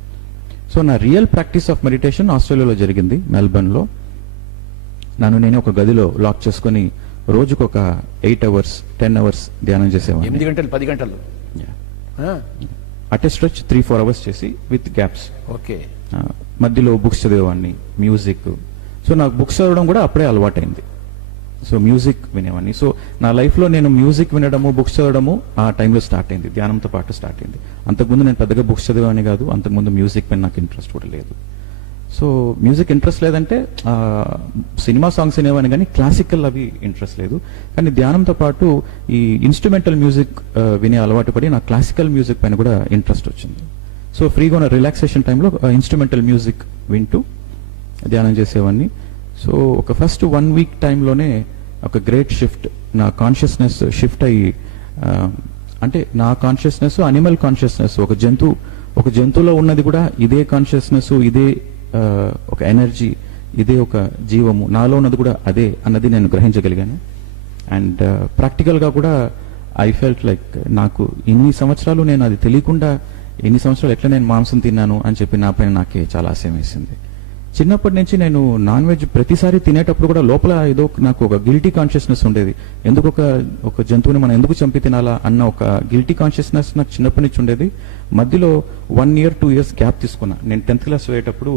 సో నా రియల్ ప్రాక్టీస్ ఆఫ్ మెడిటేషన్ ఆస్ట్రేలియాలో జరిగింది, మెల్బర్న్లో. నేను ఒక గదిలో లాక్ చేసుకుని రోజుకు ఒక 8 hours 10 hours ధ్యానం చేసేవాడిని. 8 గంటలు 10 గంటలు అటే స్ట్రెచ్ 3-4 hours చేసి విత్ గ్యాప్స్. ఓకే. మధ్యలో బుక్స్ చదివేవాడిని, మ్యూజిక్. సో నాకు బుక్స్ చదవడం కూడా అప్పుడే అలవాటైంది. సో మ్యూజిక్ వినేవాడిని. సో నా లైఫ్లో నేను మ్యూజిక్ వినడము, బుక్స్ చదవడము ఆ టైంలో స్టార్ట్ అయింది, ధ్యానంతో పాటు స్టార్ట్ అయింది. అంతకుముందు నేను పెద్దగా బుక్స్ చదివేవాడిని కాదు, అంతకుముందు మ్యూజిక్ పైన నాకు ఇంట్రెస్ట్ కూడా లేదు. సో మ్యూజిక్ ఇంట్రెస్ట్ లేదంటే సినిమా సాంగ్స్ వినేవాడిని, కానీ క్లాసికల్ అవి ఇంట్రెస్ట్ లేదు. కానీ ధ్యానంతో పాటు ఈ ఇన్స్ట్రుమెంటల్ మ్యూజిక్ వినే అలవాటు పడి నాకు క్లాసికల్ మ్యూజిక్ పైన కూడా ఇంట్రెస్ట్ వచ్చింది. సో ఫ్రీగా ఉన్న రిలాక్సేషన్ టైంలో ఇన్స్ట్రుమెంటల్ మ్యూజిక్ వింటూ ధ్యానం చేసేవాడిని. సో ఒక ఫస్ట్ 1 week టైంలోనే ఒక గ్రేట్ షిఫ్ట్, నా కాన్షియస్నెస్ షిఫ్ట్ అయ్యి, అంటే నా కాన్షియస్నెస్ అనిమల్ కాన్షియస్నెస్, ఒక జంతువులో ఉన్నది కూడా ఇదే కాన్షియస్నెస్, ఇదే ఒక ఎనర్జీ, ఇదే ఒక జీవము, నాలో ఉన్నది కూడా అదే అన్నది నేను గ్రహించగలిగాను. అండ్ ప్రాక్టికల్గా కూడా ఐ ఫెల్ట్ లైక్ నాకు ఇన్ని సంవత్సరాలు నేను అది తెలియకుండా ఇన్ని సంవత్సరాలు ఎట్లా నేను మాంసం తిన్నాను అని చెప్పి నా పైన నాకే చాలా ఆశయం వేసింది. చిన్నప్పటి నుంచి నేను నాన్ వెజ్ ప్రతిసారి తినేటప్పుడు కూడా లోపల ఏదో నాకు ఒక గిల్టీ కాన్షియస్నెస్ ఉండేది. ఎందుకు ఒక జంతువుని మనం ఎందుకు చంపి తినాలా అన్న ఒక గిల్టీ కాన్షియస్నెస్ నాకు చిన్నప్పటి నుంచి ఉండేది. మధ్యలో 1 year 2 years గ్యాప్ తీసుకున్నా. నేను 10th class పోయేటప్పుడు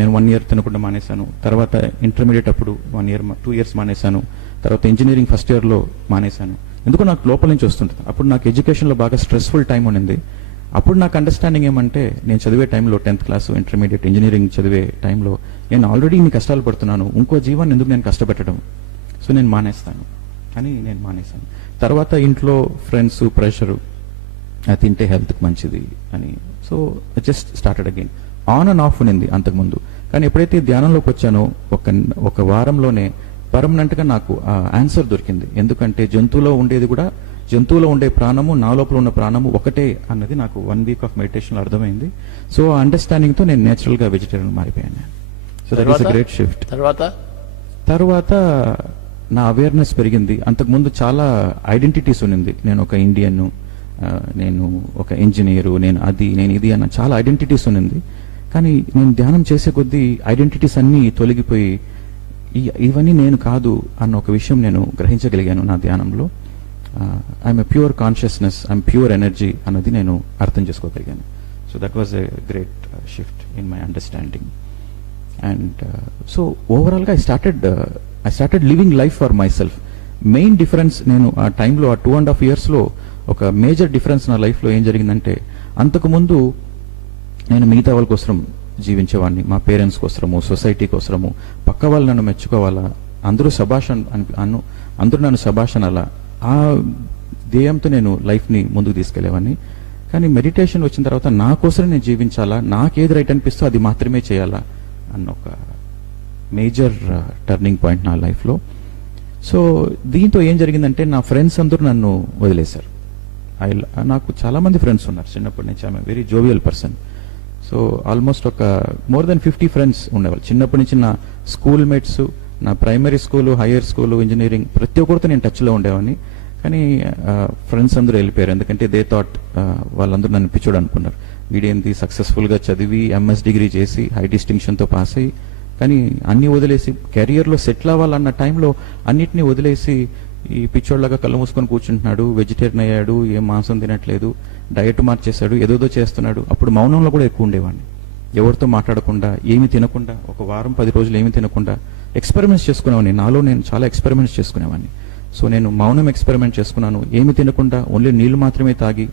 నేను 1 year తినకుండా మానేశాను. తర్వాత ఇంటర్మీడియట్ అప్పుడు 1 year 2 years మానేశాను. తర్వాత ఇంజనీరింగ్ ఫస్ట్ ఇయర్లో మానేశాను. ఎందుకో నాకు లోపల నుంచి వస్తుంటుంది. అప్పుడు నాకు ఎడ్యుకేషన్లో బాగా స్ట్రెస్ఫుల్ టైం ఉన్నింది. అప్పుడు నాకు అండర్స్టాండింగ్ ఏమంటే, నేను చదివే టైంలో 10th క్లాస్ ఇంటర్మీడియట్ ఇంజనీరింగ్ చదివే టైంలో నేను ఆల్రెడీ ఇన్ని కష్టాలు పడుతున్నాను, ఇంకో జీవాన్ని ఎందుకు నేను కష్టపెట్టడం, సో నేను మానేస్తాను అని నేను మానేశాను. తర్వాత ఇంట్లో ఫ్రెండ్స్ ప్రెషరు, అది తింటే హెల్త్కి మంచిది అని, so just started again. On and of ఉన్నింది అంతకుముందు, కానీ ఎప్పుడైతే ధ్యానంలోకి వచ్చానో ఒక వారంలోనే పర్మనెంట్గా నాకు ఆ ఆన్సర్ దొరికింది. ఎందుకంటే జంతువులో ఉండేది కూడా, జంతువులో ఉండే ప్రాణము నా లోపల ఉన్న ప్రాణము ఒకటే అన్నది నాకు 1 week ఆఫ్ మెడిటేషన్లో అర్థమైంది. సో ఆ అండర్స్టాండింగ్తో నేను నేచురల్గా వెజిటేరియన్ మారిపోయాను. So that is a great shift. తర్వాత నా అవేర్నెస్ పెరిగింది. అంతకుముందు చాలా ఐడెంటిటీస్ ఉన్నింది. నేను ఒక ఇండియన్, నేను ఒక ఇంజనీరు, నేను ఇది అన్న చాలా ఐడెంటిటీస్ ఉన్నింది. కానీ నేను ధ్యానం చేసే కొద్దీ ఐడెంటిటీస్ అన్నీ తొలగిపోయి ఇవన్నీ నేను కాదు అన్న ఒక విషయం నేను గ్రహించగలిగాను నా ధ్యానంలో. I'm a pure consciousness, I'm pure energy అన్నది నేను అర్థం చేసుకోగలిగాను. So that was a great shift in my understanding. And so ఓవరాల్గా I started living life for myself. Main difference నేను ఆ టైంలో, ఆ 2.5 yearsలో ఒక మేజర్ డిఫరెన్స్ నా లైఫ్లో ఏం జరిగిందంటే, అంతకుముందు నేను మిగతా వాళ్ళ కోసం జీవించేవాడిని, మా పేరెంట్స్ కోసము, సొసైటీ కోసము, పక్క వాళ్ళు నన్ను మెచ్చుకోవాలా, అందరూ అందరూ నన్ను శభాష్ అనాలా, ఆ ధ్యేయంతో నేను లైఫ్ని ముందుకు తీసుకెళ్లేవాడిని. కానీ మెడిటేషన్ వచ్చిన తర్వాత నా కోసం నేను జీవించాలా, నాకేది రైట్ అనిపిస్తో అది మాత్రమే చేయాలా అన్న ఒక మేజర్ టర్నింగ్ పాయింట్ నా లైఫ్లో. సో దీంతో ఏం జరిగిందంటే, నా ఫ్రెండ్స్ అందరూ నన్ను వదిలేశారు. నాకు చాలామంది ఫ్రెండ్స్ ఉన్నారు చిన్నప్పటి నుంచి. I'm very jovial person. So almost ఒక మోర్ దెన్ 50 ఫ్రెండ్స్ ఉండేవాళ్ళు చిన్నప్పటి నుంచి. నా స్కూల్ మేట్స్, నా primary school, higher school, engineering ప్రతి ఒక్కరితో నేను టచ్లో ఉండేవాడిని. కానీ ఫ్రెండ్స్ అందరూ వెళ్ళిపోయారు. ఎందుకంటే దే థాట్, వాళ్ళందరూ నన్ను పిచ్చోడు అనుకున్నారు. వీడేంది సక్సెస్ఫుల్గా చదివి MS డిగ్రీ చేసి హై డిస్టింక్షన్తో పాస్ అయ్యి, కానీ అన్నీ వదిలేసి కెరియర్లో సెటిల్ అవ్వాలన్న టైంలో అన్నిటినీ వదిలేసి ఈ పిచ్చోళ్ళగా కళ్ళు మూసుకొని కూర్చుంటున్నాడు, వెజిటేరియన్ అయ్యాడు, ఏం మాంసం తినట్లేదు, డయట్ మార్చేశాడు, ఏదోదో చేస్తున్నాడు. అప్పుడు మౌనంలో కూడా ఎక్కువ ఉండేవాడిని, ఎవరితో మాట్లాడకుండా, ఏమి తినకుండా, ఒక వారం 10 రోజులు ఏమి తినకుండా ఎక్స్పెరిమెంట్స్ చేసుకునేవాడిని. నాలో నేను చాలా ఎక్స్పెరిమెంట్స్ చేసుకునేవాడిని. సో నేను మౌనం ఎక్స్పెరిమెంట్ చేసుకున్నాను, ఏమి తినకుండా ఓన్లీ నీళ్లు మాత్రమే తాగి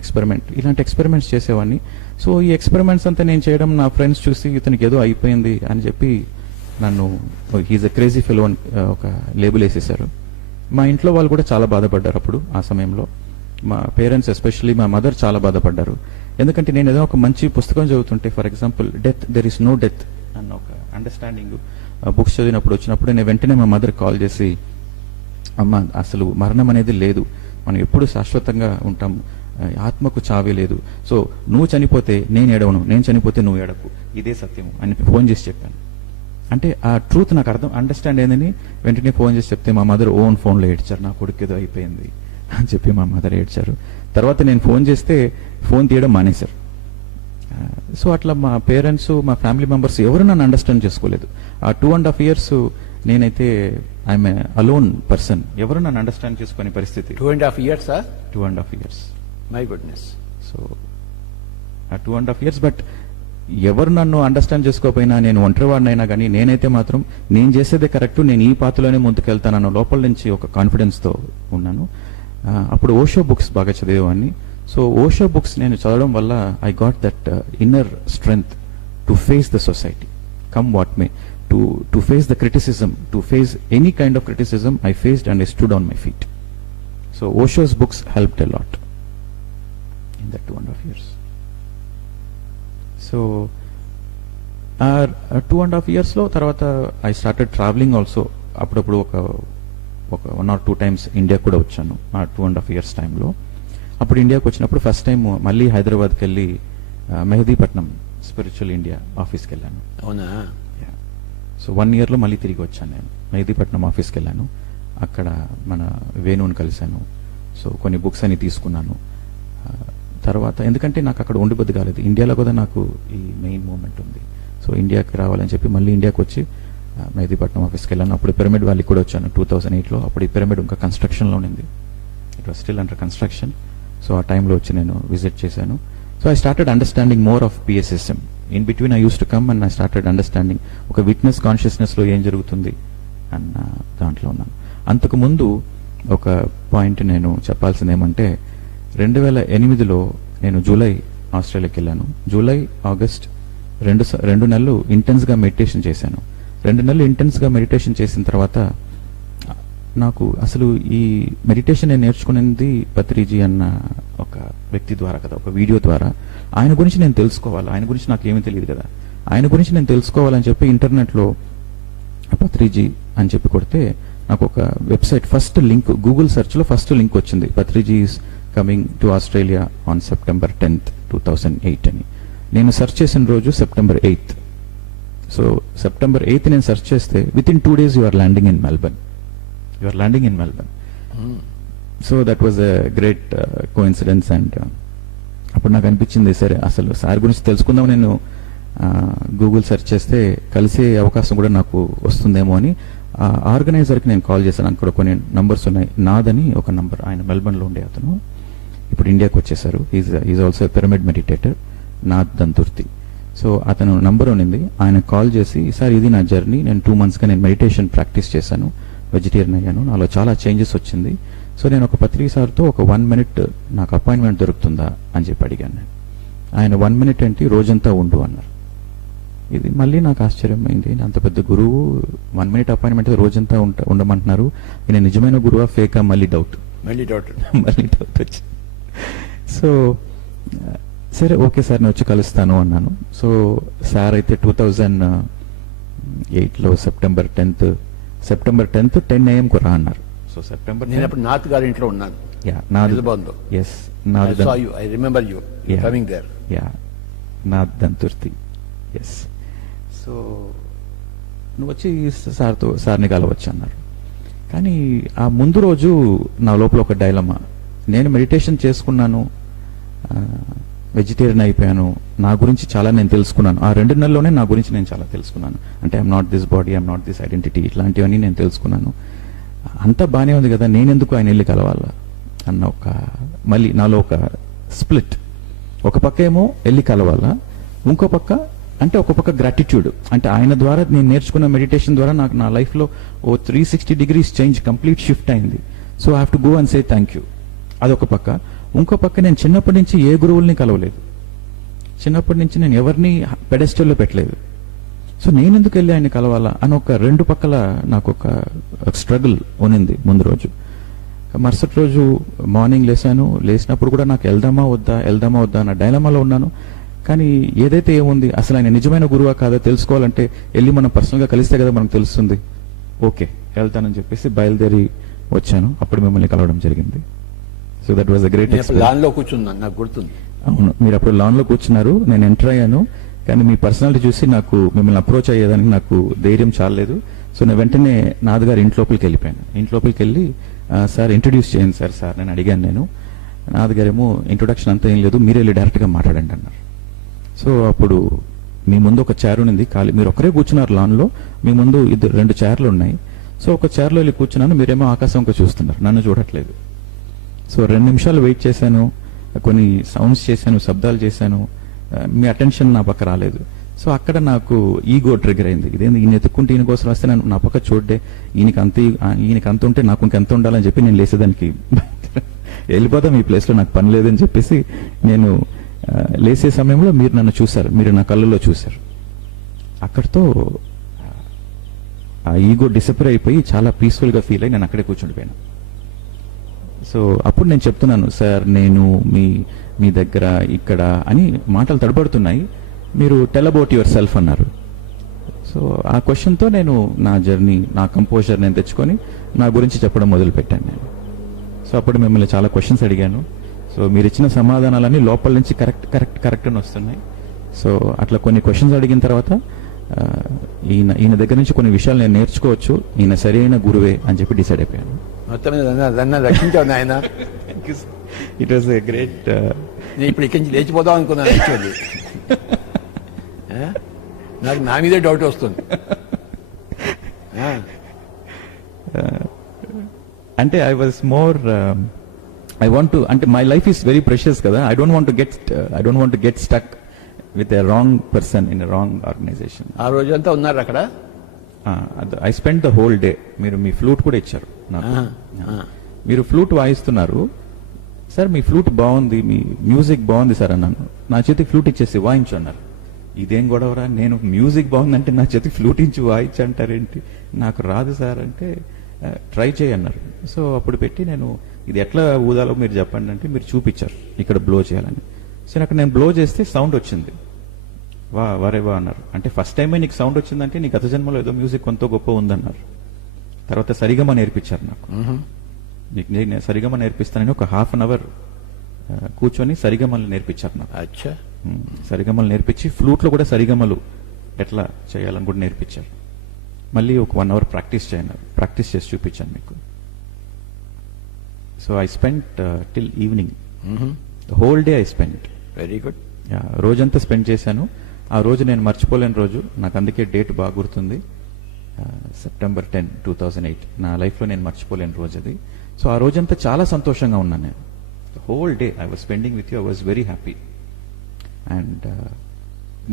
ఎక్స్పెరిమెంట్, ఇలాంటి ఎక్స్పెరిమెంట్స్ చేసేవాడిని. సో ఈ ఎక్స్పెరిమెంట్స్ అంతా నేను చేయడం నా ఫ్రెండ్స్ చూసి ఇతనికి ఏదో అయిపోయింది అని చెప్పి నన్ను హీజ్ అ క్రేజీ ఫెలో అని ఒక లేబుల్ వేసేసారు. మా ఇంట్లో వాళ్ళు కూడా చాలా బాధపడ్డారు అప్పుడు. ఆ సమయంలో మా పేరెంట్స్, ఎస్పెషల్లీ మా మదర్ చాలా బాధపడ్డారు. ఎందుకంటే నేను ఏదో ఒక మంచి పుస్తకం చదువుతుంటే, for example death, there is no death అన్న ఒక అండర్స్టాండింగ్ బుక్స్ చదివినప్పుడు వచ్చినప్పుడు నేను వెంటనే మా మదర్ కాల్ చేసి, అమ్మ అసలు మరణం అనేది లేదు, మనం ఎప్పుడు శాశ్వతంగా ఉంటాం, ఆత్మకు చావే లేదు, సో నువ్వు చనిపోతే నేను ఏడవను, నేను చనిపోతే నువ్వు ఏడకు, ఇదే సత్యము అని ఫోన్ చేసి చెప్పాను. అంటే ఆ ట్రూత్ నాకు అండర్స్టాండ్ అయిందని వెంటనే ఫోన్ చేసి చెప్తే మా మదర్ ఓన్ ఫోన్లో ఏడ్చారు, నా కొడుకు ఏదో అయిపోయింది అని చెప్పి మా మదర్ ఏడ్చారు. తర్వాత నేను ఫోన్ చేస్తే ఫోన్ తీయడం మానేశారు. సో అట్లా మా పేరెంట్స్, మా ఫ్యామిలీ మెంబర్స్ ఎవరు నన్ను అండర్స్టాండ్ చేసుకోలేదు. ఆ 2.5 years నేనైతే ఐఎమ్ అలోన్ పర్సన్, ఎవరు నన్ను అండర్స్టాండ్ చేసుకునే పరిస్థితి. 2.5 years 2.5 years. My goodness. So ఆ 2.5 years, బట్ ఎవరు నన్ను అండర్స్టాండ్ చేసుకోకపోయినా, నేను ఒంటరివాడినైనా కానీ నేనైతే మాత్రం నేను చేసేదే కరెక్ట్, నేను ఈ పాత్రలోనే ముందుకెళ్తానన్న లోపల నుంచి ఒక కాన్ఫిడెన్స్తో ఉన్నాను. అప్పుడు ఓషో బుక్స్ బాగా చదివేవాడిని. సో ఓషో బుక్స్ నేను చదవడం వల్ల I got that inner strength to face the society, come what may, to face the criticism, to face any kind of criticism I faced and I stood on my feet. So Osho's books helped a lot in that 2.5 years. So 2.5 years లో తర్వాత ఐ స్టార్టెడ్ ట్రావెలింగ్ ఆల్సో. అప్పుడప్పుడు ఒక 1 or 2 times ఇండియా కూడా వచ్చాను ఆ 2.5 years టైంలో. అప్పుడు ఇండియాకి వచ్చినప్పుడు ఫస్ట్ టైం మళ్ళీ హైదరాబాద్కి వెళ్ళి మెహదీపట్నం స్పిరిచువల్ ఇండియా ఆఫీస్కి వెళ్ళాను. అవునా? సో 1 yearలో మళ్ళీ తిరిగి వచ్చాను. నేను మెహదీపట్నం ఆఫీస్కి వెళ్ళాను. అక్కడ మన వేణుని కలిశాను. సో కొన్ని బుక్స్ అని తీసుకున్నాను. తర్వాత ఎందుకంటే నాకు అక్కడ ఉండిపోద్ది కాలేదు, ఇండియాలో కూడా నాకు ఈ మెయిన్ మూమెంట్ ఉంది. సో ఇండియాకి రావాలని చెప్పి మళ్ళీ ఇండియాకి వచ్చి మెహదీపట్నం ఆఫీస్కి వెళ్ళాను. అప్పుడు పిరమిడ్ వ్యాలీకి కూడా వచ్చాను 2008లో. అప్పుడు ఈ పిరమిడ్ ఇంకా కన్స్ట్రక్షన్లో ఉంది, it was still under construction. So ఆ టైంలో వచ్చి నేను విజిట్ చేశాను. So I started understanding more of PSSM, in between I use to come and I started understanding ఒక విట్నెస్ కాన్షియస్నెస్లో ఏం జరుగుతుంది అన్న దాంట్లో ఉన్నాను. అంతకుముందు ఒక పాయింట్ నేను చెప్పాల్సింది ఏమంటే 2008లో నేను జూలై ఆస్ట్రేలియాకి వెళ్ళాను. జూలై ఆగస్ట్ రెండు నెలలు ఇంటెన్స్గా మెడిటేషన్ చేశాను. 2 నెలలు ఇంటెన్స్గా మెడిటేషన్ చేసిన తర్వాత నాకు అసలు ఈ మెడిటేషన్ నేను నేర్చుకునేది పత్రిజీ అన్న ఒక వ్యక్తి ద్వారా కదా, ఒక వీడియో ద్వారా. ఆయన గురించి నేను తెలుసుకోవాలి, ఆయన గురించి నాకు ఏమీ తెలియదు కదా, ఆయన గురించి నేను తెలుసుకోవాలని చెప్పి ఇంటర్నెట్లో పత్రిజీ అని చెప్పి కొడితే నాకు ఒక వెబ్సైట్ ఫస్ట్ లింక్, గూగుల్ సెర్చ్లో ఫస్ట్ లింక్ వచ్చింది, Patriji is coming to Australia on September 10th, 2008 అని. నేను సెర్చ్ చేసిన రోజు September 8th. So September 8th నేను సెర్చ్ చేస్తే within 2 days you are landing in Melbourne. So that was a great coincidence. And అప్పుడు నాకు అనిపించింది, సరే అసలు సార్ గురించి తెలుసుకుందాం, నేను గూగుల్ సెర్చ్ చేస్తే కలిసే అవకాశం కూడా నాకు వస్తుందేమో అని ఆర్గనైజర్కి నేను కాల్ చేశాను. అక్కడ కొన్ని నంబర్స్ ఉన్నాయి. నాదని ఒక నంబర్, ఆయన మెల్బర్న్లో ఉండే అతను, ఇప్పుడు ఇండియాకి వచ్చేసారు. Is also pyramid meditator, Nath Danturthi. So అతను నంబర్ ఉన్నింది, ఆయన కాల్ చేసి, సార్ ఇది నా జర్నీ, నేను 2 monthsగా నేను మెడిటేషన్ ప్రాక్టీస్ చేశాను, వెజిటేరియన్ అయ్యాను, నాలో చాలా చేంజెస్ వచ్చింది. సో నేను ఒక పత్రిక సార్తో ఒక 1 minute నాకు అపాయింట్మెంట్ దొరుకుతుందా అని చెప్పి అడిగాను. ఆయన 1 minute ఏంటి, రోజంతా ఉండు అన్నారు. ఇది మళ్ళీ నాకు ఆశ్చర్యమైంది. అంత పెద్ద గురువు 1 minute అపాయింట్మెంట్ రోజంతా ఉండమంటున్నారు. ఈయన నిజమైన గురువా ఫేకా? మళ్ళీ డౌట్ వచ్చింది. సో సరే ఓకే సార్, నేను వచ్చి కలుస్తాను అన్నాను. సో సార్ అయితే 2008లో September 10th 10 AM రా అన్నారు. సో September నేను అప్పుడు నాథ్ గారి ఇంట్లో ఉన్నాను. నాథ్ దంతుర్తి. ఎస్. సో నువ్వు వచ్చి సార్ని కలవచ్చు అన్నారు. కానీ ఆ ముందు రోజు నా లోపల ఒక డైలమా. నేను మెడిటేషన్ చేసుకున్నాను, వెజిటేరియన్ అయిపోయాను, నా గురించి చాలా నేను తెలుసుకున్నాను. ఆ 2 నెలల్లోనే నా గురించి నేను చాలా తెలుసుకున్నాను. అంటే I'm not this body, I'm not this identity, ఇట్లాంటివన్నీ నేను తెలుసుకున్నాను. అంతా బాగానే ఉంది కదా, నేనెందుకు ఆయన వెళ్ళి కలవాలా అన్న ఒక మళ్ళీ నాలో ఒక స్ప్లిట్. ఒక పక్క ఏమో వెళ్ళి కలవాలా, ఇంకో పక్క అంటే ఒక పక్క గ్రాటిట్యూడ్, అంటే ఆయన ద్వారా నేను నేర్చుకున్న మెడిటేషన్ ద్వారా నాకు నా లైఫ్లో ఓ 360 degrees చేంజ్, కంప్లీట్ షిఫ్ట్ అయింది. So I have to go and say thank you. అదొక పక్క. ఇంకో పక్క నేను చిన్నప్పటి నుంచి ఏ గురువుల్ని కలవలేదు, చిన్నప్పటి నుంచి నేను ఎవరిని పెడెస్టల్లో పెట్టలేదు. సో నేనెందుకు వెళ్ళి ఆయన కలవాలా అని ఒక 2 పక్కల నాకు ఒక స్ట్రగుల్ ఉన్నింది ముందు రోజు. మరుసటి రోజు మార్నింగ్ లేచినప్పుడు కూడా నాకు వెళ్దామా వద్దా అన్న డైలమాలో ఉన్నాను. కానీ ఏదైతే ఏముంది, అసలు ఆయన నిజమైన గురువా కాదా తెలుసుకోవాలంటే వెళ్ళి మనం పర్సనల్గా కలిస్తే కదా మనకు తెలుస్తుంది. ఓకే వెళ్తానని చెప్పేసి బయలుదేరి వచ్చాను. అప్పుడు మిమ్మల్ని కలవడం జరిగింది. So that was a great experience. Lawn లో కూర్చున్నాను, నాకు గుర్తుంది. అవును, మీరు అప్పుడు లాన్ లో కూర్చున్నారు, నేను ఎంటర్ అయ్యాను. కానీ మీ పర్సనాలిటీ చూసి నాకు మిమ్మల్ని అప్రోచ్ అయ్యేదానికి నాకు ధైర్యం చాలలేదు. సో నేను వెంటనే నాథ్ గారి ఇంట్లోపలికి వెళ్ళిపోయాను. ఇంట్లోపలికి వెళ్ళి సార్ ఇంట్రడ్యూస్ చేయండి సార్ నేను అడిగాను. నేను నాథ్ గారేమో ఇంట్రొడక్షన్ అంతా ఏం లేదు, మీరే వెళ్ళి డైరెక్ట్గా మాట్లాడండి అన్నారు. సో అప్పుడు మీ ముందు ఒక చైర్ ఉంది ఖాళీ, మీరు ఒకరే కూర్చున్నారు లాన్లో, మీ ముందు 2 చైర్లు ఉన్నాయి. సో ఒక చైర్లో వెళ్ళి కూర్చున్నాను, మీరేమో ఆకాశంకి చూస్తున్నారు, నన్ను చూడట్లేదు. సో 2 నిమిషాలు వెయిట్ చేశాను, కొన్ని సౌండ్స్ చేశాను, శబ్దాలు చేశాను, మీ అటెన్షన్ నా పక్క రాలేదు. సో అక్కడ నాకు ఈగో ట్రిగర్ అయింది. ఇదేంది ఈయన ఎత్తుక్కుంటే ఈయన కోసం వస్తే నా పక్క చూడ్డే, ఈయనకి అంత ఉంటే నాకు ఇంకెంత ఉండాలని చెప్పి నేను లేసేదానికి వెళ్ళిపోతాం, ఈ ప్లేస్లో నాకు పని లేదని చెప్పేసి నేను లేసే సమయంలో మీరు నన్ను చూశారు, మీరు నా కళ్ళలో చూశారు. అక్కడితో ఆ ఈగో డిసపేర్ అయిపోయి చాలా పీస్ఫుల్గా ఫీల్ అయ్యి నేను అక్కడే కూర్చుండిపోయాను. సో అప్పుడు నేను చెప్తున్నాను, సార్ నేను మీ దగ్గర ఇక్కడ అని మాటలు తడబడుతున్నాయి, మీరు టెల్ అబౌట్ యువర్ సెల్ఫ్ అన్నారు. సో ఆ క్వశ్చన్తో నేను నా జర్నీ, నా కంపోజర్ నేను తెచ్చుకొని నా గురించి చెప్పడం మొదలుపెట్టాను నేను. సో అప్పుడు మిమ్మల్ని చాలా క్వశ్చన్స్ అడిగాను. సో మీరు ఇచ్చిన సమాధానాలన్నీ లోపల నుంచి కరెక్ట్ అని వస్తున్నాయి. సో అట్లా కొన్ని క్వశ్చన్స్ అడిగిన తర్వాత ఈయన దగ్గర నుంచి కొన్ని విషయాలు నేను నేర్చుకోవచ్చు, ఈయన సరైన గురువే అని చెప్పి డిసైడ్ అయిపోయాను. It was a great. నేను ఇప్పుడు ఇక్కడి నుంచి లేచిపోదాం అనుకున్నాను. యాక్చువల్లీ నాకు నా మీదే డౌట్ వస్తుంది. అంటే I was more I want to, అంటే my life is very precious కదా, I don't want to get stuck with a wrong person in a wrong organization. ఆ రోజంతా ఉన్నారు అక్కడ. I spend the whole day. మీరు మీ ఫ్లూట్ కూడా ఇచ్చారు నాకు. మీరు ఫ్లూట్ వాయిస్తున్నారు సార్, మీ ఫ్లూట్ బాగుంది, మీ మ్యూజిక్ బాగుంది సార్ అన్నాను. నా చేతికి ఫ్లూట్ ఇచ్చేసి వాయించు అన్నారు. ఇదేం గొడవరా, నేను మ్యూజిక్ బాగుందంటే నా చేతికి ఫ్లూట్ ఇచ్చి వాయించు అంటారేంటి, నాకు రాదు సార్ అంటే ట్రై చేయన్నారు. సో అప్పుడు పెట్టి నేను ఇది ఎట్లా ఊదాలో మీరు చెప్పండి అంటే మీరు చూపించారు ఇక్కడ బ్లో చేయాలని. సో అక్కడ నేను బ్లో చేస్తే సౌండ్ వచ్చింది. వరే వా అన్నారు. అంటే ఫస్ట్ టైమే నీకు సౌండ్ వచ్చిందంటే నీ గత జన్మలో ఏదో మ్యూజిక్ కొంత గొప్ప ఉందన్నారు. తర్వాత సరిగమ నేర్పించారు నాకు. నీకు నేను సరిగమ నేర్పిస్తానని ఒక హాఫ్ అన్ అవర్ కూర్చొని సరిగమలు నేర్పించారు నాకు. అచ్చా. సరిగమలు నేర్పించి ఫ్లూట్ లో కూడా సరిగమలు ఎట్లా చేయాలని కూడా నేర్పించారు. మళ్ళీ ఒక 1 hour ప్రాక్టీస్ చేసి చూపించాను మీకు. So I spent till evening, whole day I spent. Very good. రోజంతా స్పెండ్ చేశాను. ఆ రోజు నేను మర్చిపోలేని రోజు, నాకు అందుకే డేట్ బాగా గుర్తుంది. September 10, 2008 నా లైఫ్లో నేను మర్చిపోలేని రోజు అది. సో ఆ రోజంతా చాలా సంతోషంగా ఉన్నాను నేను. Whole day I was spending with you. I was very happy. And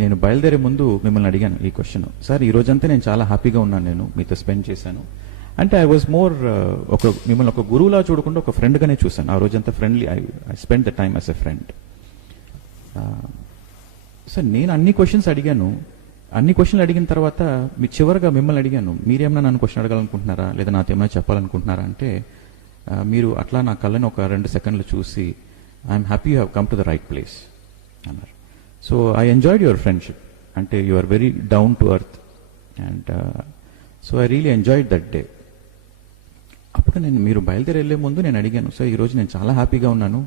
నేను బయలుదేరే ముందు మిమ్మల్ని అడిగాను ఈ క్వశ్చన్, సార్ ఈ రోజంతా నేను చాలా హ్యాపీగా ఉన్నాను, నేను మీతో స్పెండ్ చేశాను అంటే ఐ వాజ్ మోర్ మిమ్మల్ని ఒక గురువులా చూడకుండా ఒక ఫ్రెండ్గానే చూశాను. ఆ రోజంతా friendly, I spend the time as a friend. Sir నేను అన్ని క్వశ్చన్స్ అడిగాను. అన్ని క్వశ్చన్లు అడిగిన తర్వాత మీ చివరిగా మిమ్మల్ని అడిగాను, మీరేమన్నా నన్ను క్వశ్చన్ అడగాలనుకుంటున్నారా లేదా నాతో ఏమైనా చెప్పాలనుకుంటున్నారా అంటే మీరు అట్లా నా కళ్ళని ఒక 2 seconds చూసి I'm happy you have come to the right place అన్నారు. So I enjoyed your friendship. అంటే you are very down to earth and so I really enjoyed that day. అప్పుడు మీరు బయలుదేరి వెళ్లే ముందు నేను అడిగాను, సో ఈరోజు నేను చాలా హ్యాపీగా ఉన్నాను,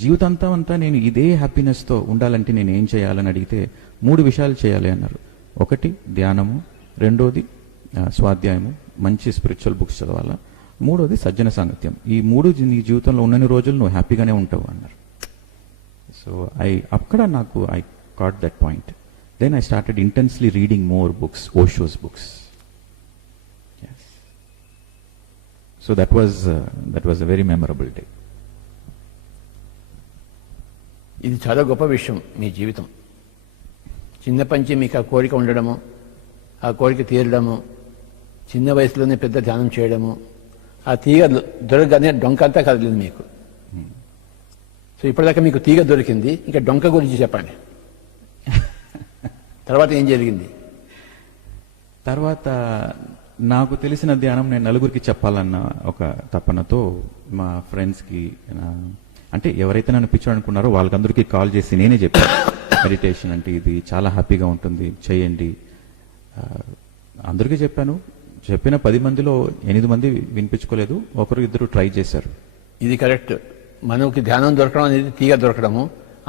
జీవితాంతం అంతా నేను ఇదే హ్యాపీనెస్తో ఉండాలంటే నేను ఏం చేయాలని అడిగితే 3 విషయాలు చేయాలి అన్నారు. ఒకటి ధ్యానము, రెండోది స్వాధ్యాయము, మంచి స్పిరిచువల్ బుక్స్ చదవాలా, మూడోది సజ్జన సాంగత్యం. ఈ 3 నీ జీవితంలో ఉన్నన్ని రోజులు నువ్వు హ్యాపీగానే ఉంటావు అన్నారు. సో అక్కడ నాకు I caught that point. Then I started intensely reading more books, Osho's books. So that was a very memorable day. ఇది చాలా గొప్ప విషయం మీ జీవితం. చిన్నప్పటి నుంచి మీకు ఆ కోరిక ఉండడము, ఆ కోరిక తీరడము, చిన్న వయసులోనే పెద్ద ధ్యానం చేయడము, ఆ తీగ దొరకగానే డొంక అంతా కదిలింది మీకు. సో ఇప్పటిదాకా మీకు తీగ దొరికింది, ఇంకా డొంక గురించి చెప్పండి. తర్వాత ఏం జరిగింది? తర్వాత నాకు తెలిసిన ధ్యానం నేను నలుగురికి చెప్పాలన్న ఒక తపనతో మా ఫ్రెండ్స్కి, అంటే ఎవరైతే నన్ను పిచ్చాడనుకున్నారో వాళ్ళకందరికీ కాల్ చేసి నేనే చెప్పాను, మెడిటేషన్ అంటే ఇది చాలా హ్యాపీగా ఉంటుంది, చేయండి. అందరికీ చెప్పాను. చెప్పిన 10 మందిలో 8 మంది వినిపించుకోలేదు, 1-2 ట్రై చేశారు. ఇది కరెక్ట్. మనకి ధ్యానం దొరకడం అనేది తీగ దొరకడము,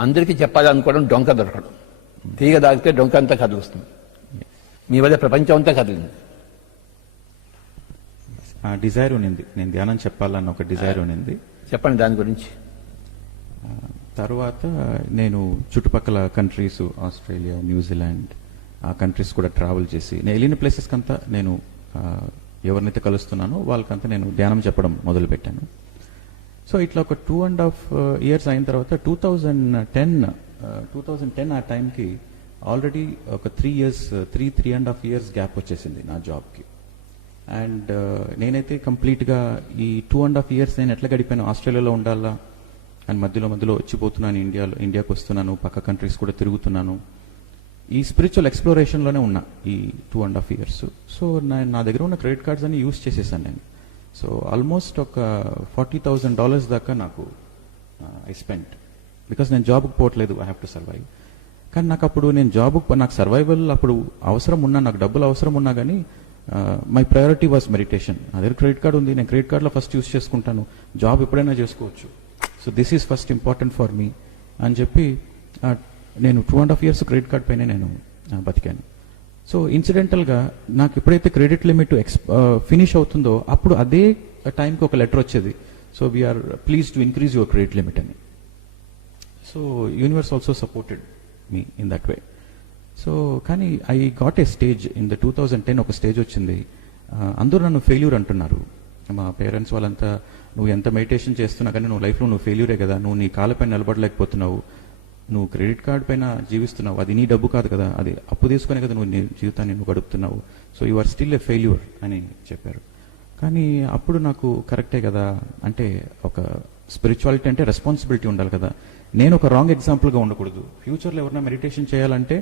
అందరికీ చెప్పాలనుకోవడం డొంక దొరకడం. తీగ దాగితే డొంక అంతా కదులుస్తుంది. మీ వల్ల ప్రపంచం అంతా కదిలింది. ఆ డిజైర్ ఉన్నింది, నేను ధ్యానం చెప్పాలన్న ఒక డిజైర్ ఉన్నింది. చెప్పండి దాని గురించి. తర్వాత నేను చుట్టుపక్కల కంట్రీస్, ఆస్ట్రేలియా, న్యూజిలాండ్, ఆ కంట్రీస్ కూడా ట్రావెల్ చేసి నేను వెళ్ళిన ప్లేసెస్కి అంతా నేను ఎవరినైతే కలుస్తున్నానో వాళ్ళకంతా నేను ధ్యానం చెప్పడం మొదలుపెట్టాను. సో ఇట్లా ఒక 2.5 years అయిన తర్వాత 2010 ఆ టైంకి ఆల్రెడీ ఒక 3.5 years గ్యాప్ వచ్చేసింది నా జాబ్కి. అండ్ నేనైతే కంప్లీట్గా ఈ 2.5 years నేను ఎట్లా గడిపాను, ఆస్ట్రేలియాలో ఉండాలా అండ్ మధ్యలో వచ్చిపోతున్నాను, ఇండియాకి వస్తున్నాను, పక్క కంట్రీస్ కూడా తిరుగుతున్నాను. ఈ స్పిరిచువల్ ఎక్స్ప్లోరేషన్లోనే ఉన్నా ఈ 2.5 years. సో నా దగ్గర ఉన్న క్రెడిట్ కార్డ్స్ అన్ని యూజ్ చేసేసాను నేను. సో ఆల్మోస్ట్ ఒక $40,000 దాకా నాకు ఐ స్పెండ్, బికాస్ నేను జాబ్కి పోవట్లేదు, ఐ హ్యావ్ టు సర్వైవ్. కానీ నాకు అప్పుడు నేను నాకు సర్వైవల్ అప్పుడు అవసరం ఉన్నా, నాకు డబ్బులు అవసరం ఉన్నా కానీ మై ప్రయారిటీ వాజ్ మెడిటేషన్. నా దగ్గర క్రెడిట్ కార్డ్ ఉంది, నేను క్రెడిట్ కార్డ్లో ఫస్ట్ యూజ్ చేసుకుంటాను, జాబ్ ఎప్పుడైనా చేసుకోవచ్చు, so this is first important for me అని చెప్పి నేను 2.5 years క్రెడిట్ కార్డ్ పైన నేను బతికాను. సో ఇన్సిడెంటల్గా నాకు ఎప్పుడైతే క్రెడిట్ లిమిట్ ఫినిష్ అవుతుందో అప్పుడు అదే టైంకి ఒక లెటర్ వచ్చేది, so we're please to increase your credit limit అని. So universe also supported me in that way. So కానీ I got a stage in the 2010 ఒక స్టేజ్ వచ్చింది, అందరూ నన్ను ఫెయిల్యూర్ అంటున్నారు. మా పేరెంట్స్ వాళ్ళంతా, నువ్వు ఎంత మెడిటేషన్ చేస్తున్నా కానీ నువ్వు లైఫ్లో నువ్వు ఫెయిల్యూరే కదా, నువ్వు నీ కాళ్ళపైన నిలబడలేకపోతున్నావు, నువ్వు క్రెడిట్ కార్డ్ పైన జీవిస్తున్నావు, అది నీ డబ్బు కాదు కదా, అది అప్పు తీసుకునే కదా నువ్వు నీ జీవితాన్ని నువ్వు గడుపుతున్నావు, so you are still a failure అని చెప్పారు. కానీ అప్పుడు నాకు కరెక్టే కదా, అంటే ఒక స్పిరిచువాలిటీ అంటే రెస్పాన్సిబిలిటీ ఉండాలి కదా, నేను ఒక రాంగ్ ఎగ్జాంపుల్గా ఉండకూడదు. ఫ్యూచర్లో ఎవరైనా మెడిటేషన్ చేయాలంటే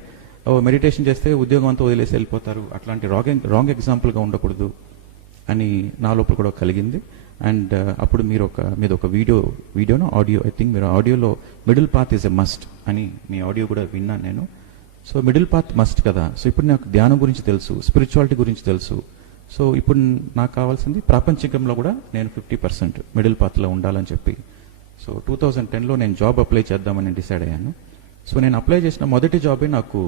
మెడిటేషన్ చేస్తే ఉద్యోగం అంతా వదిలేసి వెళ్ళిపోతారు, అట్లాంటి రాంగ్ ఎగ్జాంపుల్గా ఉండకూడదు అని నా లోపల కూడా కలిగింది. అండ్ అప్పుడు మీద ఒక వీడియోనో ఆడియో, ఐ థింక్ మీరు ఆడియోలో middle path is a must అని మీ ఆడియో కూడా విన్నాను నేను. సో మిడిల్ పాత్ మస్ట్ కదా, సో ఇప్పుడు నాకు ధ్యానం గురించి తెలుసు, స్పిరిచువాలిటీ గురించి తెలుసు. సో ఇప్పుడు నాకు కావాల్సింది ప్రాపంచికంలో కూడా నేను 50% మిడిల్ పాత్లో ఉండాలని చెప్పి, సో 2010లో నేను జాబ్ అప్లై చేద్దామని డిసైడ్ అయ్యాను. సో నేను అప్లై చేసిన మొదటి జాబే నాకు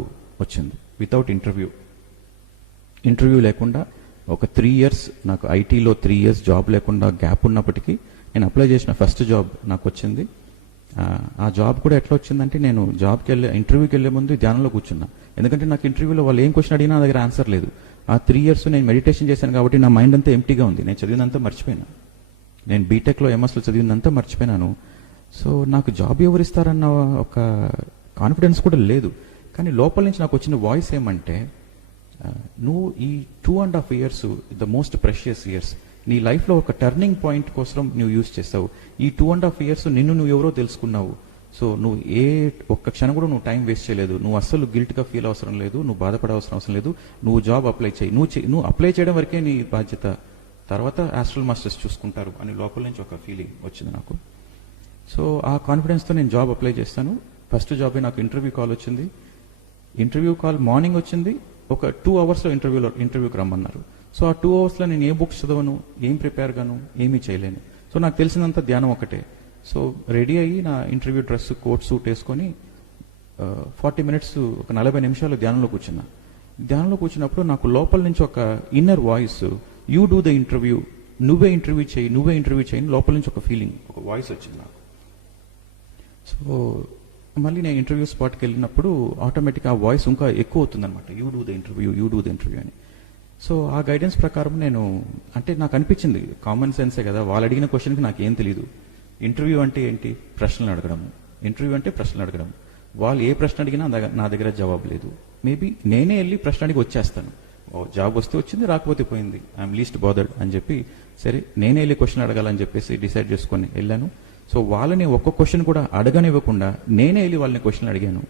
వచ్చింది వితౌట్ ఇంటర్వ్యూ లేకుండా. ఒక 3 years నాకు ఐటీలో 3 years జాబ్ లేకుండా గ్యాప్ ఉన్నప్పటికీ నేను అప్లై చేసిన ఫస్ట్ జాబ్ నాకు వచ్చింది. ఆ జాబ్ కూడా ఎట్లా వచ్చిందంటే, నేను ఇంటర్వ్యూకి వెళ్ళే ముందు ధ్యానంలో కూర్చున్నా. ఎందుకంటే నాకు ఇంటర్వ్యూలో వాళ్ళు ఏం క్వశ్చన్ అడిగినా నా దగ్గర ఆన్సర్ లేదు. ఆ 3 years నేను మెడిటేషన్ చేశాను కాబట్టి నా మైండ్ అంతా ఎంప్టీగా ఉంది, నేను చదివినంతా మర్చిపోయినా, నేను బీటెక్లో ఎంఎస్లో చదివినంతా మర్చిపోయినాను. సో నాకు జాబ్ ఎవరిస్తారన్న ఒక కాన్ఫిడెన్స్ కూడా లేదు. కానీ లోపల నుంచి నాకు వచ్చిన వాయిస్ ఏమంటే, నువ్వు ఈ 2.5 years the most precious years, నీ లైఫ్లో ఒక టర్నింగ్ పాయింట్ కోసం నువ్వు యూజ్ చేస్తావు. ఈ 2.5 years నువ్వు ఎవరో తెలుసుకున్నావు. సో నువ్వు ఒక్క క్షణం కూడా నువ్వు టైం వేస్ట్ చేయలేదు, నువ్వు అస్సలు గిల్ట్గా ఫీల్ అవసరం లేదు, నువ్వు బాధపడవలసిన అవసరం లేదు, నువ్వు జాబ్ అప్లై చేయి, నువ్వు అప్లై చేయడం వరకే నీ బాధ్యత, తర్వాత ఆస్ట్రల్ మాస్టర్స్ చూసుకుంటారు అని లోపల నుంచి ఒక ఫీలింగ్ వచ్చింది నాకు. సో ఆ కాన్ఫిడెన్స్తో నేను జాబ్ అప్లై చేస్తాను. ఫస్ట్ జాబే నాకు ఇంటర్వ్యూ కాల్ వచ్చింది. ఇంటర్వ్యూ కాల్ మార్నింగ్ వచ్చింది, ఒక 2 hours ఇంటర్వ్యూకి రమ్మన్నారు. సో ఆ 2 hours నేను ఏ బుక్స్ చదవను, ఏం ప్రిపేర్ గాను, ఏమీ చేయలేను. సో నాకు తెలిసినంత ధ్యానం ఒకటే. సో రెడీ అయ్యి నా ఇంటర్వ్యూ డ్రెస్, కోట్, సూట్ వేసుకొని 40 minutes, ఒక 40 నిమిషాలు ధ్యానంలో కూర్చున్నా. ధ్యానంలో కూర్చున్నప్పుడు నాకు లోపల నుంచి ఒక inner voice, you do the interview, నువ్వే ఇంటర్వ్యూ చేయి లోపల నుంచి ఒక ఫీలింగ్, ఒక వాయిస్ వచ్చింది నాకు. సో మళ్ళీ నేను ఇంటర్వ్యూ స్పాట్కి వెళ్ళినప్పుడు ఆటోమేటిక్గా ఆ వాయిస్ ఇంకా ఎక్కువ అవుతుందన్నమాట, యూ డూ ద ఇంటర్వ్యూ అని. సో ఆ గైడెన్స్ ప్రకారం అంటే నాకు అనిపించింది, కామన్ సెన్సే కదా, వాళ్ళు అడిగిన క్వశ్చన్కి నాకు ఏం తెలియదు. ఇంటర్వ్యూ అంటే ఏంటి, ప్రశ్నలు అడగడం. వాళ్ళు ఏ ప్రశ్న అడిగినా నా దగ్గర జవాబు లేదు. మేబీ నేనే వెళ్ళి ప్రశ్న అడిగి వచ్చేస్తాను, జాబ్ వస్తే వచ్చింది, రాకపోతే పోయింది, ఐఎమ్ లీస్ట్ బాదర్డ్ అని చెప్పి, సరే నేనే వెళ్ళి క్వశ్చన్ అడగాలని చెప్పేసి డిసైడ్ చేసుకొని వెళ్ళాను. సో వాళ్ళని ఒక్క క్వశ్చన్ కూడా అడగనివ్వకుండా నేనే వెళ్ళి వాళ్ళని క్వశ్చన్ అడిగాను.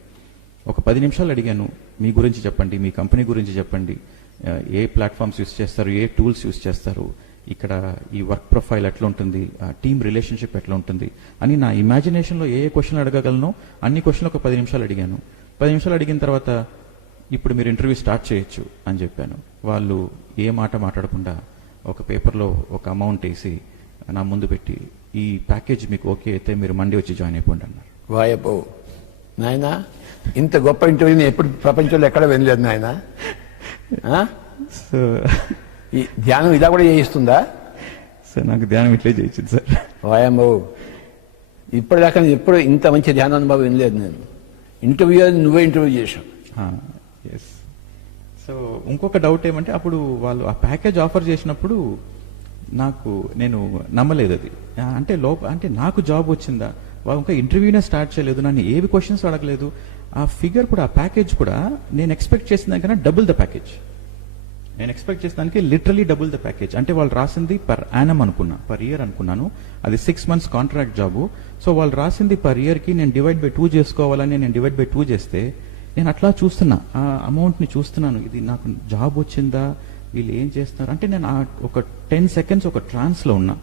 ఒక 10 నిమిషాలు అడిగాను, మీ గురించి చెప్పండి, మీ కంపెనీ గురించి చెప్పండి, ఏ ప్లాట్ఫామ్స్ యూస్ చేస్తారు, ఏ టూల్స్ యూస్ చేస్తారు, ఇక్కడ ఈ వర్క్ ప్రొఫైల్ ఎట్లా ఉంటుంది, టీమ్ రిలేషన్షిప్ ఎట్లా ఉంటుంది అని నా ఇమాజినేషన్లో ఏ క్వశ్చన్ అడగగలనో అన్ని క్వశ్చన్లు ఒక 10 నిమిషాలు అడిగాను. 10 నిమిషాలు అడిగిన తర్వాత ఇప్పుడు మీరు ఇంటర్వ్యూ స్టార్ట్ చేయొచ్చు అని చెప్పాను. వాళ్ళు ఏ మాట మాట్లాడకుండా ఒక పేపర్లో ఒక అమౌంట్ వేసి నా ముందు పెట్టి, ఈ ప్యాకేజ్ మీకు ఓకే అయితే మీరు మండే వచ్చి జాయిన్ అయిపోండి అన్నారు. వాయబ్బో నాయనా, ఇంత గొప్ప ఇంటర్వ్యూని ఎప్పుడు ప్రపంచంలో ఎక్కడ వినలేదు నాయనా. సో ఈ ధ్యానం ఇలా కూడా చేయిస్తుందా? సార్ నాకు ధ్యానం ఇట్లే చేయించింది సార్. వాయమ్మో, ఇప్పటిదాకా ఎప్పుడు ఇంత మంచి ధ్యాన అనుభవం వినలేదు నేను. ఇంటర్వ్యూ నువ్వే ఇంటర్వ్యూ చేసావు. ఎస్. సో ఇంకొక డౌట్ ఏమంటే, అప్పుడు వాళ్ళు ఆ ప్యాకేజ్ ఆఫర్ చేసినప్పుడు నేను నమ్మలేదు అది. అంటే నాకు జాబ్ వచ్చిందా, వాళ్ళు ఇంకా ఇంటర్వ్యూనే స్టార్ట్ చేయలేదు, నన్ను ఏవి క్వశ్చన్స్ అడగలేదు. ఆ ఫిగర్ కూడా, ఆ ప్యాకేజ్ కూడా నేను ఎక్స్పెక్ట్ చేసిన దానికన్నా డబుల్ ద ప్యాకేజ్. నేను ఎక్స్పెక్ట్ చేసిన దానికి లిటరలీ డబుల్ ద ప్యాకేజ్. అంటే వాళ్ళు రాసింది పర్ యానం పర్ ఇయర్ అనుకున్నాను, అది 6 months కాంట్రాక్ట్ జాబు. సో వాళ్ళు రాసింది పర్ ఇయర్కి నేను డివైడ్ బై 2 చేసుకోవాలని నేను డివైడ్ బై 2 చేస్తే, నేను అట్లా చూస్తున్నా, ఆ అమౌంట్ని చూస్తున్నాను, ఇది నాకు జాబ్ వచ్చిందా, వీళ్ళు ఏం చేస్తున్నారు అంటే, నేను ఒక 10 seconds ఒక ట్రాన్స్లో ఉన్నా,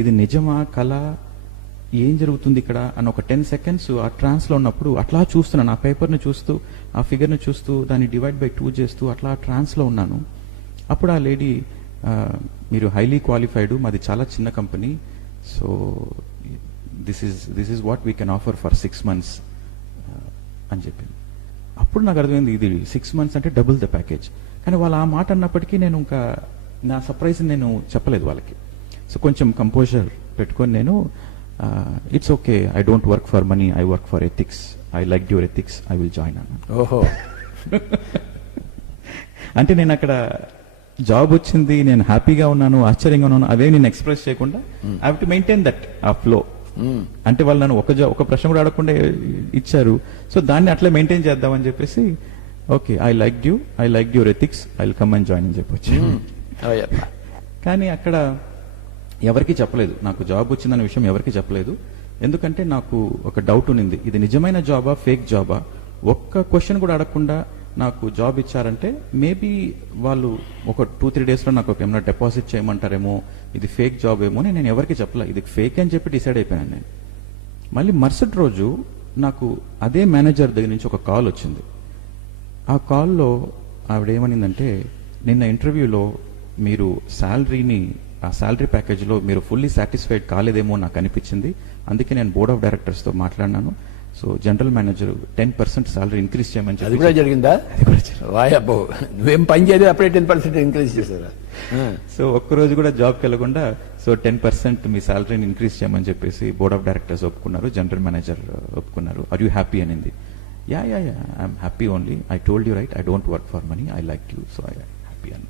ఇది నిజమా కళ, ఏం జరుగుతుంది ఇక్కడ అని ఒక 10 seconds ఆ ట్రాన్స్లో ఉన్నప్పుడు అట్లా చూస్తున్నాను, ఆ పేపర్ని చూస్తూ, ఆ ఫిగర్ని చూస్తూ, దాన్ని డివైడ్ బై 2 చేస్తూ అట్లా ట్రాన్స్లో ఉన్నాను. అప్పుడు ఆ లేడీ, మీరు హైలీ క్వాలిఫైడ్, మాది చాలా చిన్న company, so this is what we can offer for 6 months అని చెప్పింది. అప్పుడు నాకు అర్థమైంది, ఇది 6 months అంటే డబుల్ ద ప్యాకేజ్. కానీ వాళ్ళు ఆ మాట అన్నప్పటికీ నేను ఇంకా నా సర్ప్రైజ్ నేను చెప్పలేదు వాళ్ళకి. సో కొంచెం కంపోజర్ పెట్టుకొని నేను, it's okay, I don't work for money, I work for ethics, I like your ethics, I will join అన్న. ఓహో. అంటే నేను అక్కడ జాబ్ వచ్చింది, నేను హ్యాపీగా ఉన్నాను, ఆశ్చర్యంగా ఉన్నాను, అవే నేను ఎక్స్ప్రెస్ చేయకుండా I have to maintain that ఆ ఫ్లో. అంటే వాళ్ళు నన్ను ఒక ప్రశ్న కూడా అడగకుండా ఇచ్చారు. సో దాన్ని అట్లా మెయింటైన్ చేద్దామని చెప్పేసి okay I like your ethics, I will come and join అని చెప్పొచ్చు. కానీ అక్కడ ఎవరికి చెప్పలేదు, నాకు జాబ్ వచ్చిందన్న విషయం ఎవరికి చెప్పలేదు. ఎందుకంటే నాకు ఒక డౌట్ ఉన్నింది, ఇది నిజమైన జాబా ఫేక్ జాబా. ఒక్క క్వశ్చన్ కూడా అడగకుండా నాకు జాబ్ ఇచ్చారంటే మేబీ వాళ్ళు ఒక 2-3 డేస్లో నాకు ఏమైనా డిపాజిట్ చేయమంటారేమో, ఇది ఫేక్ జాబ్ ఏమో అని నేను ఎవరికి చెప్పలే. ఇది ఫేక్ అని చెప్పి డిసైడ్ అయిపోయాను నేను. మళ్ళీ మరుసటి రోజు నాకు అదే మేనేజర్ దగ్గర నుంచి ఒక కాల్ వచ్చింది. ఆ కాల్లో ఆవిడ ఏమనిందంటే, నిన్న ఇంటర్వ్యూలో మీరు ఆ శాలరీ ప్యాకేజ్లో మీరు ఫుల్లీ సాటిస్ఫైడ్ కాలేదేమో నాకు అనిపించింది, అందుకే నేను బోర్డ్ ఆఫ్ డైరెక్టర్స్తో మాట్లాడినాను. So general manager 10% salary increase చేయమని అది కూడా జరిగిందా? వాయబ్బో, నువ్వేం పని చేయలేదు అప్పుడే 10% ఇంక్రీజ్ చేశారా? సో ఒక్కరోజు కూడా జాబ్కి వెళ్ళకుండా సో 10% మీ శాలరీని ఇంక్రీజ్ చేయమని చెప్పేసి బోర్డ్ ఆఫ్ డైరెక్టర్స్ ఒప్పుకున్నారు, జనరల్ మేనేజర్ ఒప్పుకున్నారు. ఆర్ యూ హ్యాపీ అనింది. Yeah I'm happy only, I told you right, I don't work for money, I like you, so I happy అని.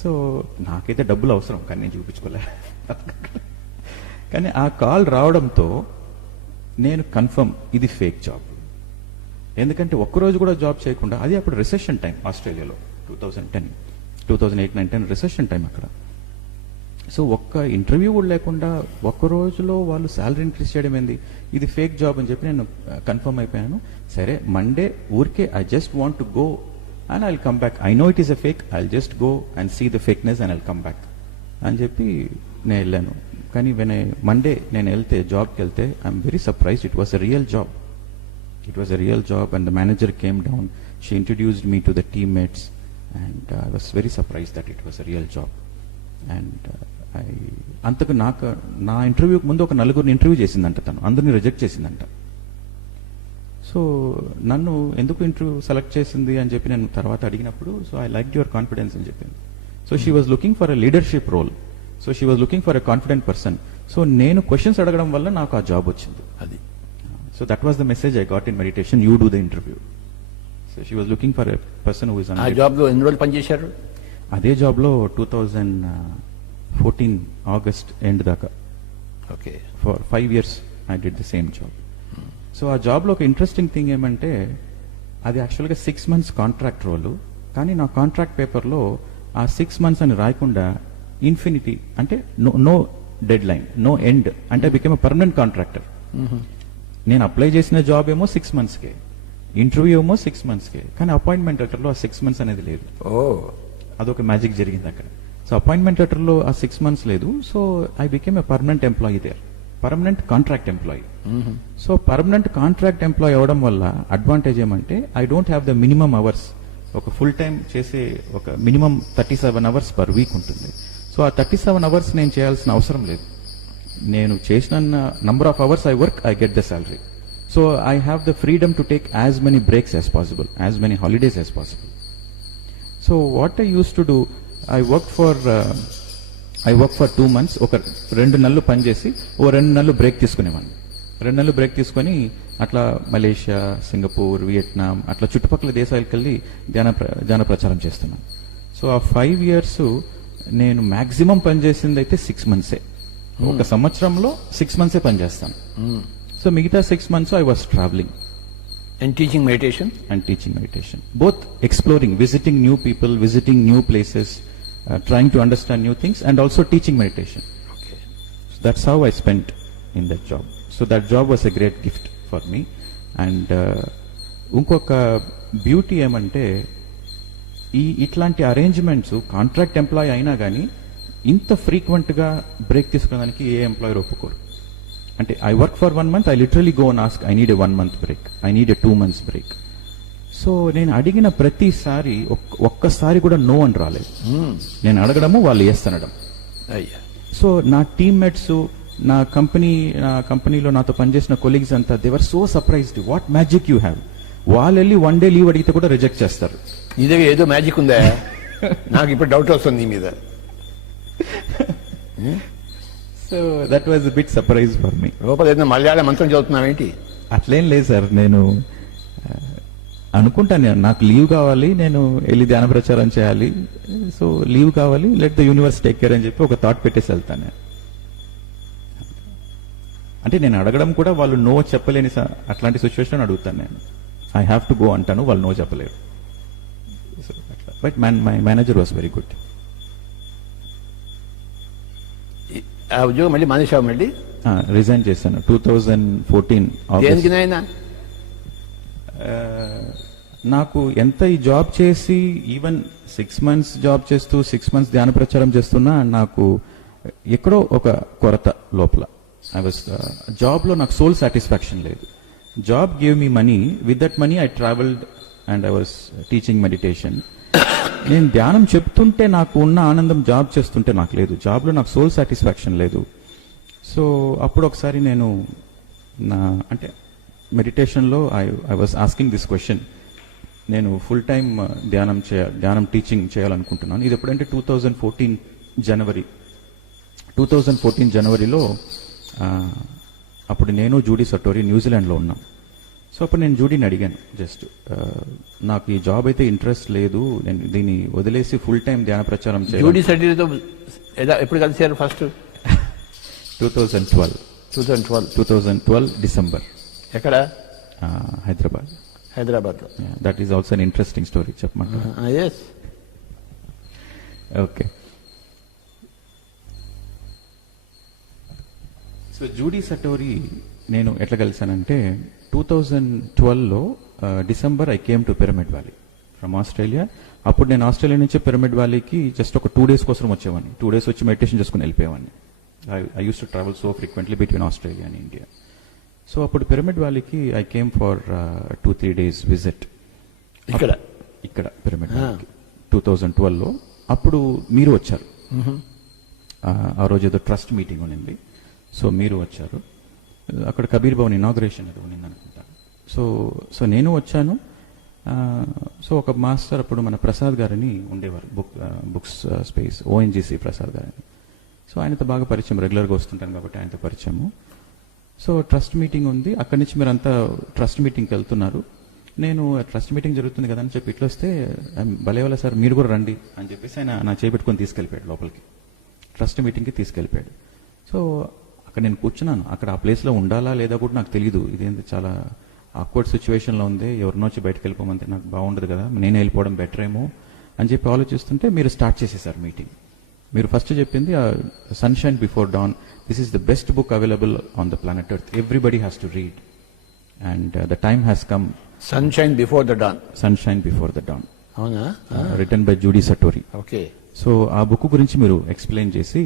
సో నాకైతే డబ్బులు అవసరం కానీ నేను చూపించుకోలే. కానీ ఆ కాల్ రావడంతో నేను కన్ఫర్మ్ ఇది ఫేక్ జాబ్. ఎందుకంటే ఒక్కరోజు కూడా జాబ్ చేయకుండా, అది అప్పుడు రిసెషన్ టైం ఆస్ట్రేలియాలో 2008-9 రిసెషన్ టైం అక్కడ. సో ఒక్క ఇంటర్వ్యూ కూడా లేకుండా ఒక్క రోజులో వాళ్ళు శాలరీ ఇంక్రీజ్ చేయడం ఏంది, ఇది ఫేక్ జాబ్ అని చెప్పి నేను కన్ఫర్మ్ అయిపోయాను. సరే మండే ఊరికే I just want to go and I will come back, I know it is a fake, I will just go and see the fakeness and I will come back అని చెప్పి నేను వెళ్ళాను. కానీ మండే నేను వెళ్తే, జాబ్కి వెళ్తే, I'm very surprised, it was a real job. It was a real job, and the manager came down. She introduced me to the teammates, and I was very surprised that it was a real job. And అంతకు నా ఇంటర్వ్యూకి ముందు ఒక 4 ఇంటర్వ్యూ చేసిందంట తను, అందరినీ రిజెక్ట్ చేసిందంట. సో నన్ను ఎందుకు ఇంటర్వ్యూ సెలెక్ట్ చేసింది అని చెప్పి నేను తర్వాత అడిగినప్పుడు, so I like your confidence అని చెప్పింది. So she was looking for a leadership role, so she was looking for a confident person. So నేను క్వశ్చన్స్ అడగడం వల్ల నాకు ఆ జాబ్ వచ్చింది. అది So that was the message I got in meditation, you do the interview. So she was looking for a person who is on. ఆ జాబ్ లో ఎన్ని రోజులు పనిచేశారు? అదే జాబ్ లో 2014 ఆగస్ట్ ఎండ్ దాకా. Okay, for 5 years I did the same job. So ఆ జాబ్ లో ఒక ఇంట్రెస్టింగ్ థింగ్ ఏమంటే, అది యాక్చువల్గా 6 months కాంట్రాక్ట్ రోల్. కానీ నా కాంట్రాక్ట్ పేపర్లో ఆ 6 months అని రాయకుండా ఇన్ఫినిటీ అంటే no deadline, no end అంటే బికెమ్ ఎ పర్మనెంట్ కాంట్రాక్టర్. నేను అప్లై చేసిన జాబ్ ఏమో 6 monthsకే, ఇంటర్వ్యూ ఏమో 6 monthsకే, కానీ అపాయింట్మెంట్ లెటర్లో ఆ 6 months అనేది లేదు. అదొక మ్యాజిక్ జరిగింది అక్కడ. సో అపాయింట్మెంట్ లెటర్లో ఆ 6 months లేదు. So I became a permanent employee there, permanent contract employee. So permanent contract employee అవడం వల్ల అడ్వాంటేజ్ ఏమంటే, I don't have the minimum hours. ఒక ఫుల్ టైం చేసే ఒక మినిమం 37 hours పర్ వీక్ ఉంటుంది. సో ఆ 37 hours నేను చేయాల్సిన అవసరం లేదు. నేను చేసిన number of hours I work, I get the salary. So I have the freedom to take as many breaks as possible, as many holidays as possible. So what I use to do, I work for 2 months. ఒక 2 నెలలు పనిచేసి ఓ 2 నెలలు బ్రేక్ తీసుకునేవాడిని. 2 నెలలు బ్రేక్ తీసుకొని అట్లా మలేషియా, సింగపూర్, వియట్నాం అట్లా చుట్టుపక్కల దేశాలకు వెళ్ళి ధ్యాన ప్రచారం చేస్తున్నాను. సో ఆ 5 years నేను మాక్సిమం పనిచేసింది అయితే 6 months. ఒక సంవత్సరంలో 6 months పనిచేస్తాను. సో మిగతా 6 months I was travelling and teaching meditation, both exploring, visiting new people, visiting new places, trying to understand new things, and also teaching meditation. That's how I spent in that job. So that job was a great gift for me. And ఇంకొక బ్యూటీ ఏమంటే, ఇట్లాంటి అరేంజ్మెంట్స్ కాంట్రాక్ట్ ఎంప్లాయీ అయినా కానీ ఇంత ఫ్రీక్వెంట్ గా బ్రేక్ తీసుకోవడానికి ఏ ఎంప్లాయర్ ఒప్పుకోరు. అంటే I work for 1 month, I literally go and ask, I need a 1 month break, I need a 2 months break. So నేను అడిగిన ప్రతిసారి ఒక్కసారి కూడా నో అని రాలేదు. నేను అడగడము, వాళ్ళు చేస్తనడం. సో నా టీమ్మేట్స్, నా కంపెనీలో నాతో పనిచేసిన కొలీగ్స్ అంతా they were so surprised, what magic you have. వాళ్ళు వెళ్ళి 1 day లీవ్ అడిగితే కూడా రిజెక్ట్ చేస్తారు. నీ దగ్గర ఏదో మ్యాజిక్ ఉందా? నాకు ఇప్పుడు డౌట్ వస్తుంది నీ మీద. So that was a bit surprise for me. లోపల ఏదైనా మలయాళ మంత్రం చదువుతున్నావేంటి? అట్లేం లేదు సార్, నేను అనుకుంటాను నాకు లీవ్ కావాలి, నేను వెళ్ళి ధ్యాన ప్రచారం చేయాలి, సో లీవ్ కావాలి, let the universe take care అని చెప్పి ఒక థాట్ పెట్టేసి వెళ్తాను. అంటే నేను అడగడం కూడా వాళ్ళు నో చెప్పలేని అట్లాంటి సిచ్యువేషన్ అడుగుతాను నేను. ఐ హ్యావ్ టు గో అంటాను, వాళ్ళు నో చెప్పలేరు. But my manager was very good. ఆ ఉద్యోగం మళ్ళీ మానేశావు? మళ్ళీ రిజైన్ చేశాను 2014 దేనికి నాయనా? నాకు ఎంత ఈ జాబ్ చేసి ఈవెన్ 6 months జాబ్ చేస్తూ 6 months ధ్యాన ప్రచారం చేస్తున్నా నాకు ఎక్కడో ఒక కొరత లోపల. ఐ వాస్ జాబ్లో నాకు సోల్ సాటిస్ఫాక్షన్ లేదు. Job gave me money, with that money I travelled and I was teaching meditation. నేను ధ్యానం చెప్తుంటే నాకు ఉన్న ఆనందం జాబ్ చేస్తుంటే నాకు లేదు. జాబ్లో నాకు సోల్ సాటిస్ఫాక్షన్ లేదు. సో అప్పుడు ఒకసారి నేను అంటే మెడిటేషన్లో I was asking this question, నేను ఫుల్ టైం ధ్యానం టీచింగ్ చేయాలనుకుంటున్నాను. ఇది ఎప్పుడంటే 2014 జనవరిలో అప్పుడు నేను జూడీ సటోరీ న్యూజిలాండ్లో ఉన్నాం. సో అప్పుడు నేను జూడీని అడిగాను, జస్ట్ నాకు ఈ జాబ్ అయితే ఇంట్రెస్ట్ లేదు, నేను దీన్ని వదిలేసి ఫుల్ టైం ధ్యాన ప్రచారం చేయాలి. జూడీ సటోరీతో ఎప్పుడు కలిసారు ఫస్ట్? 2012 డిసెంబర్. ఎక్కడ? Hyderabad. That is also an interesting story, చెప్పమంటారా? Yes. Okay. So Judy Satori నేను ఎట్లా కలిసానంటే 2012లో December I came to pyramid valley from Australia. అప్పుడు నేను ఆస్ట్రేలియా నుంచి పిరమిడ్ వ్యాలీకి జస్ట్ ఒక 2 days కోసం వచ్చేవాడిని. 2 days వచ్చి మెడిటేషన్ చేసుకుని వెళ్ళిపోయేవాడిని. I use to travel so frequently between Australia and India. So అప్పుడు పిరమిడ్ వ్యాలీకి I came for 2-3 days visit. ఇక్కడ పిరమిడ్ వ్యాలీకి 2012లో. అప్పుడు మీరు వచ్చారు. ఆ రోజు ఏదో ట్రస్ట్ మీటింగ్ ఉండింది. సో మీరు వచ్చారు. అక్కడ కబీర్ భవన్ ఇనాగ్రేషన్ ఏదో ఉండింది అనుకుంటా. సో నేను వచ్చాను. సో ఒక మాస్టర్ అప్పుడు మన ప్రసాద్ గారిని ఉండేవారు, బుక్స్ స్పేస్ ONGC ప్రసాద్ గారిని. సో ఆయనతో బాగా పరిచయం, రెగ్యులర్గా వస్తుంటాను కాబట్టి ఆయనతో పరిచయము. సో ట్రస్ట్ మీటింగ్ ఉంది, అక్కడి నుంచి మీరంతా ట్రస్ట్ మీటింగ్కి వెళ్తున్నారు. నేను ట్రస్ట్ మీటింగ్ జరుగుతుంది కదా అని చెప్పి ఇట్లా వస్తే, భలేవాళ్ళ సార్ మీరు కూడా రండి అని చెప్పేసి ఆయన నా చేపెట్టుకొని తీసుకెళ్ళిపోయాడు లోపలికి, ట్రస్ట్ మీటింగ్కి తీసుకెళ్ళిపోయాడు. సో అక్కడ నేను కూర్చున్నాను. అక్కడ ఆ ప్లేస్లో ఉండాలా లేదా కూడా నాకు తెలియదు. ఇదేంటి చాలా ఆక్వర్డ్ సిచ్యువేషన్లో ఉంది, ఎవరినో వచ్చి బయటకు వెళ్ళిపోమంటే నాకు బాగుండదు కదా, నేనే వెళ్ళిపోవడం బెటర్ ఏమో అని చెప్పి ఆలోచిస్తుంటే మీరు స్టార్ట్ చేసేసారు మీటింగ్. మీరు ఫస్ట్ చెప్పింది sunshine before dawn, this is the best book available on the planet earth, everybody has to read and the time has come. Sunshine before the dawn. Sunshine before the dawn, అవునా? Written by Judy Satori. Okay. So ఆ బుక్ గురించి మీరు ఎక్స్ప్లెయిన్ చేసి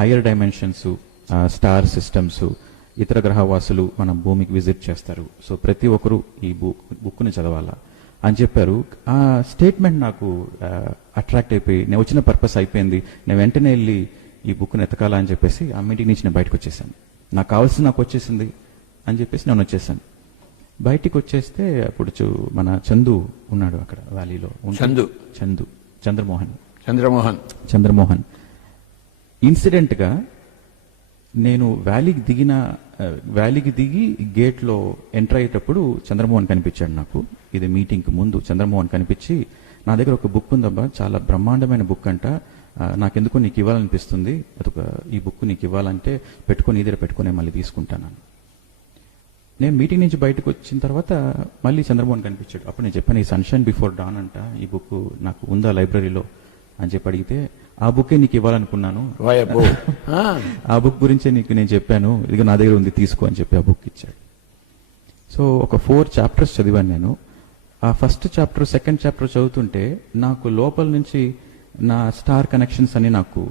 హయ్యర్ డైమెన్షన్స్, స్టార్ సిస్టమ్స్, ఇతర గ్రహవాసులు మన భూమికి విజిట్ చేస్తారు, సో ప్రతి ఒక్కరూ ఈ బుక్ని చదవాలా అని చెప్పారు. ఆ స్టేట్మెంట్ నాకు అట్రాక్ట్ అయిపోయి, నేను వచ్చిన పర్పస్ అయిపోయింది, నేను వెంటనే వెళ్ళి ఈ బుక్ని ఎతకాలా అని చెప్పేసి ఆ మీటింగ్ నుంచి నేను బయటకు వచ్చేసాను. నాకు కావాల్సింది నాకు వచ్చేసింది అని చెప్పేసి నేను వచ్చేసాను. బయటికి వచ్చేస్తే అప్పుడు మన చందు ఉన్నాడు అక్కడ వ్యాలీలో. చంద్రమోహన్ ఇన్సిడెంట్గా నేను వ్యాలీకి దిగి గేట్లో ఎంటర్ అయ్యేటప్పుడు చంద్రమోహన్ కనిపించాడు నాకు. ఇది మీటింగ్కి ముందు చంద్రమోహన్ కనిపించి, నా దగ్గర ఒక బుక్ ఉందబ్బా, చాలా బ్రహ్మాండమైన బుక్ అంట, నాకెందుకో నీకు ఇవ్వాలనిపిస్తుంది, ఈ బుక్ నీకు ఇవ్వాలంటే పెట్టుకొని నీ దగ్గర పెట్టుకునే మళ్ళీ తీసుకుంటాను. నేను మీటింగ్ నుంచి బయటకు వచ్చిన తర్వాత మళ్ళీ చంద్రమోహన్ కనిపించాడు. అప్పుడు నేను చెప్పాను, ఈ సన్షైన్ బిఫోర్ డాన్ అంట, ఈ బుక్ నాకు ఉందా లైబ్రరీలో అని చెప్పి అడిగితే, ఆ బుక్కే నీకు ఇవ్వాలనుకున్నాను, ఆ బుక్ గురించే నీకు నేను చెప్పాను, ఇది నా దగ్గర ఉంది తీసుకో అని చెప్పి ఆ బుక్ ఇచ్చాడు. సో ఒక 4 chapters చదివాను నేను. ఆ ఫస్ట్ చాప్టర్, సెకండ్ చాప్టర్ చదువుతుంటే నాకు లోపల నుంచి నా స్టార్ కనెక్షన్స్ అని నాకు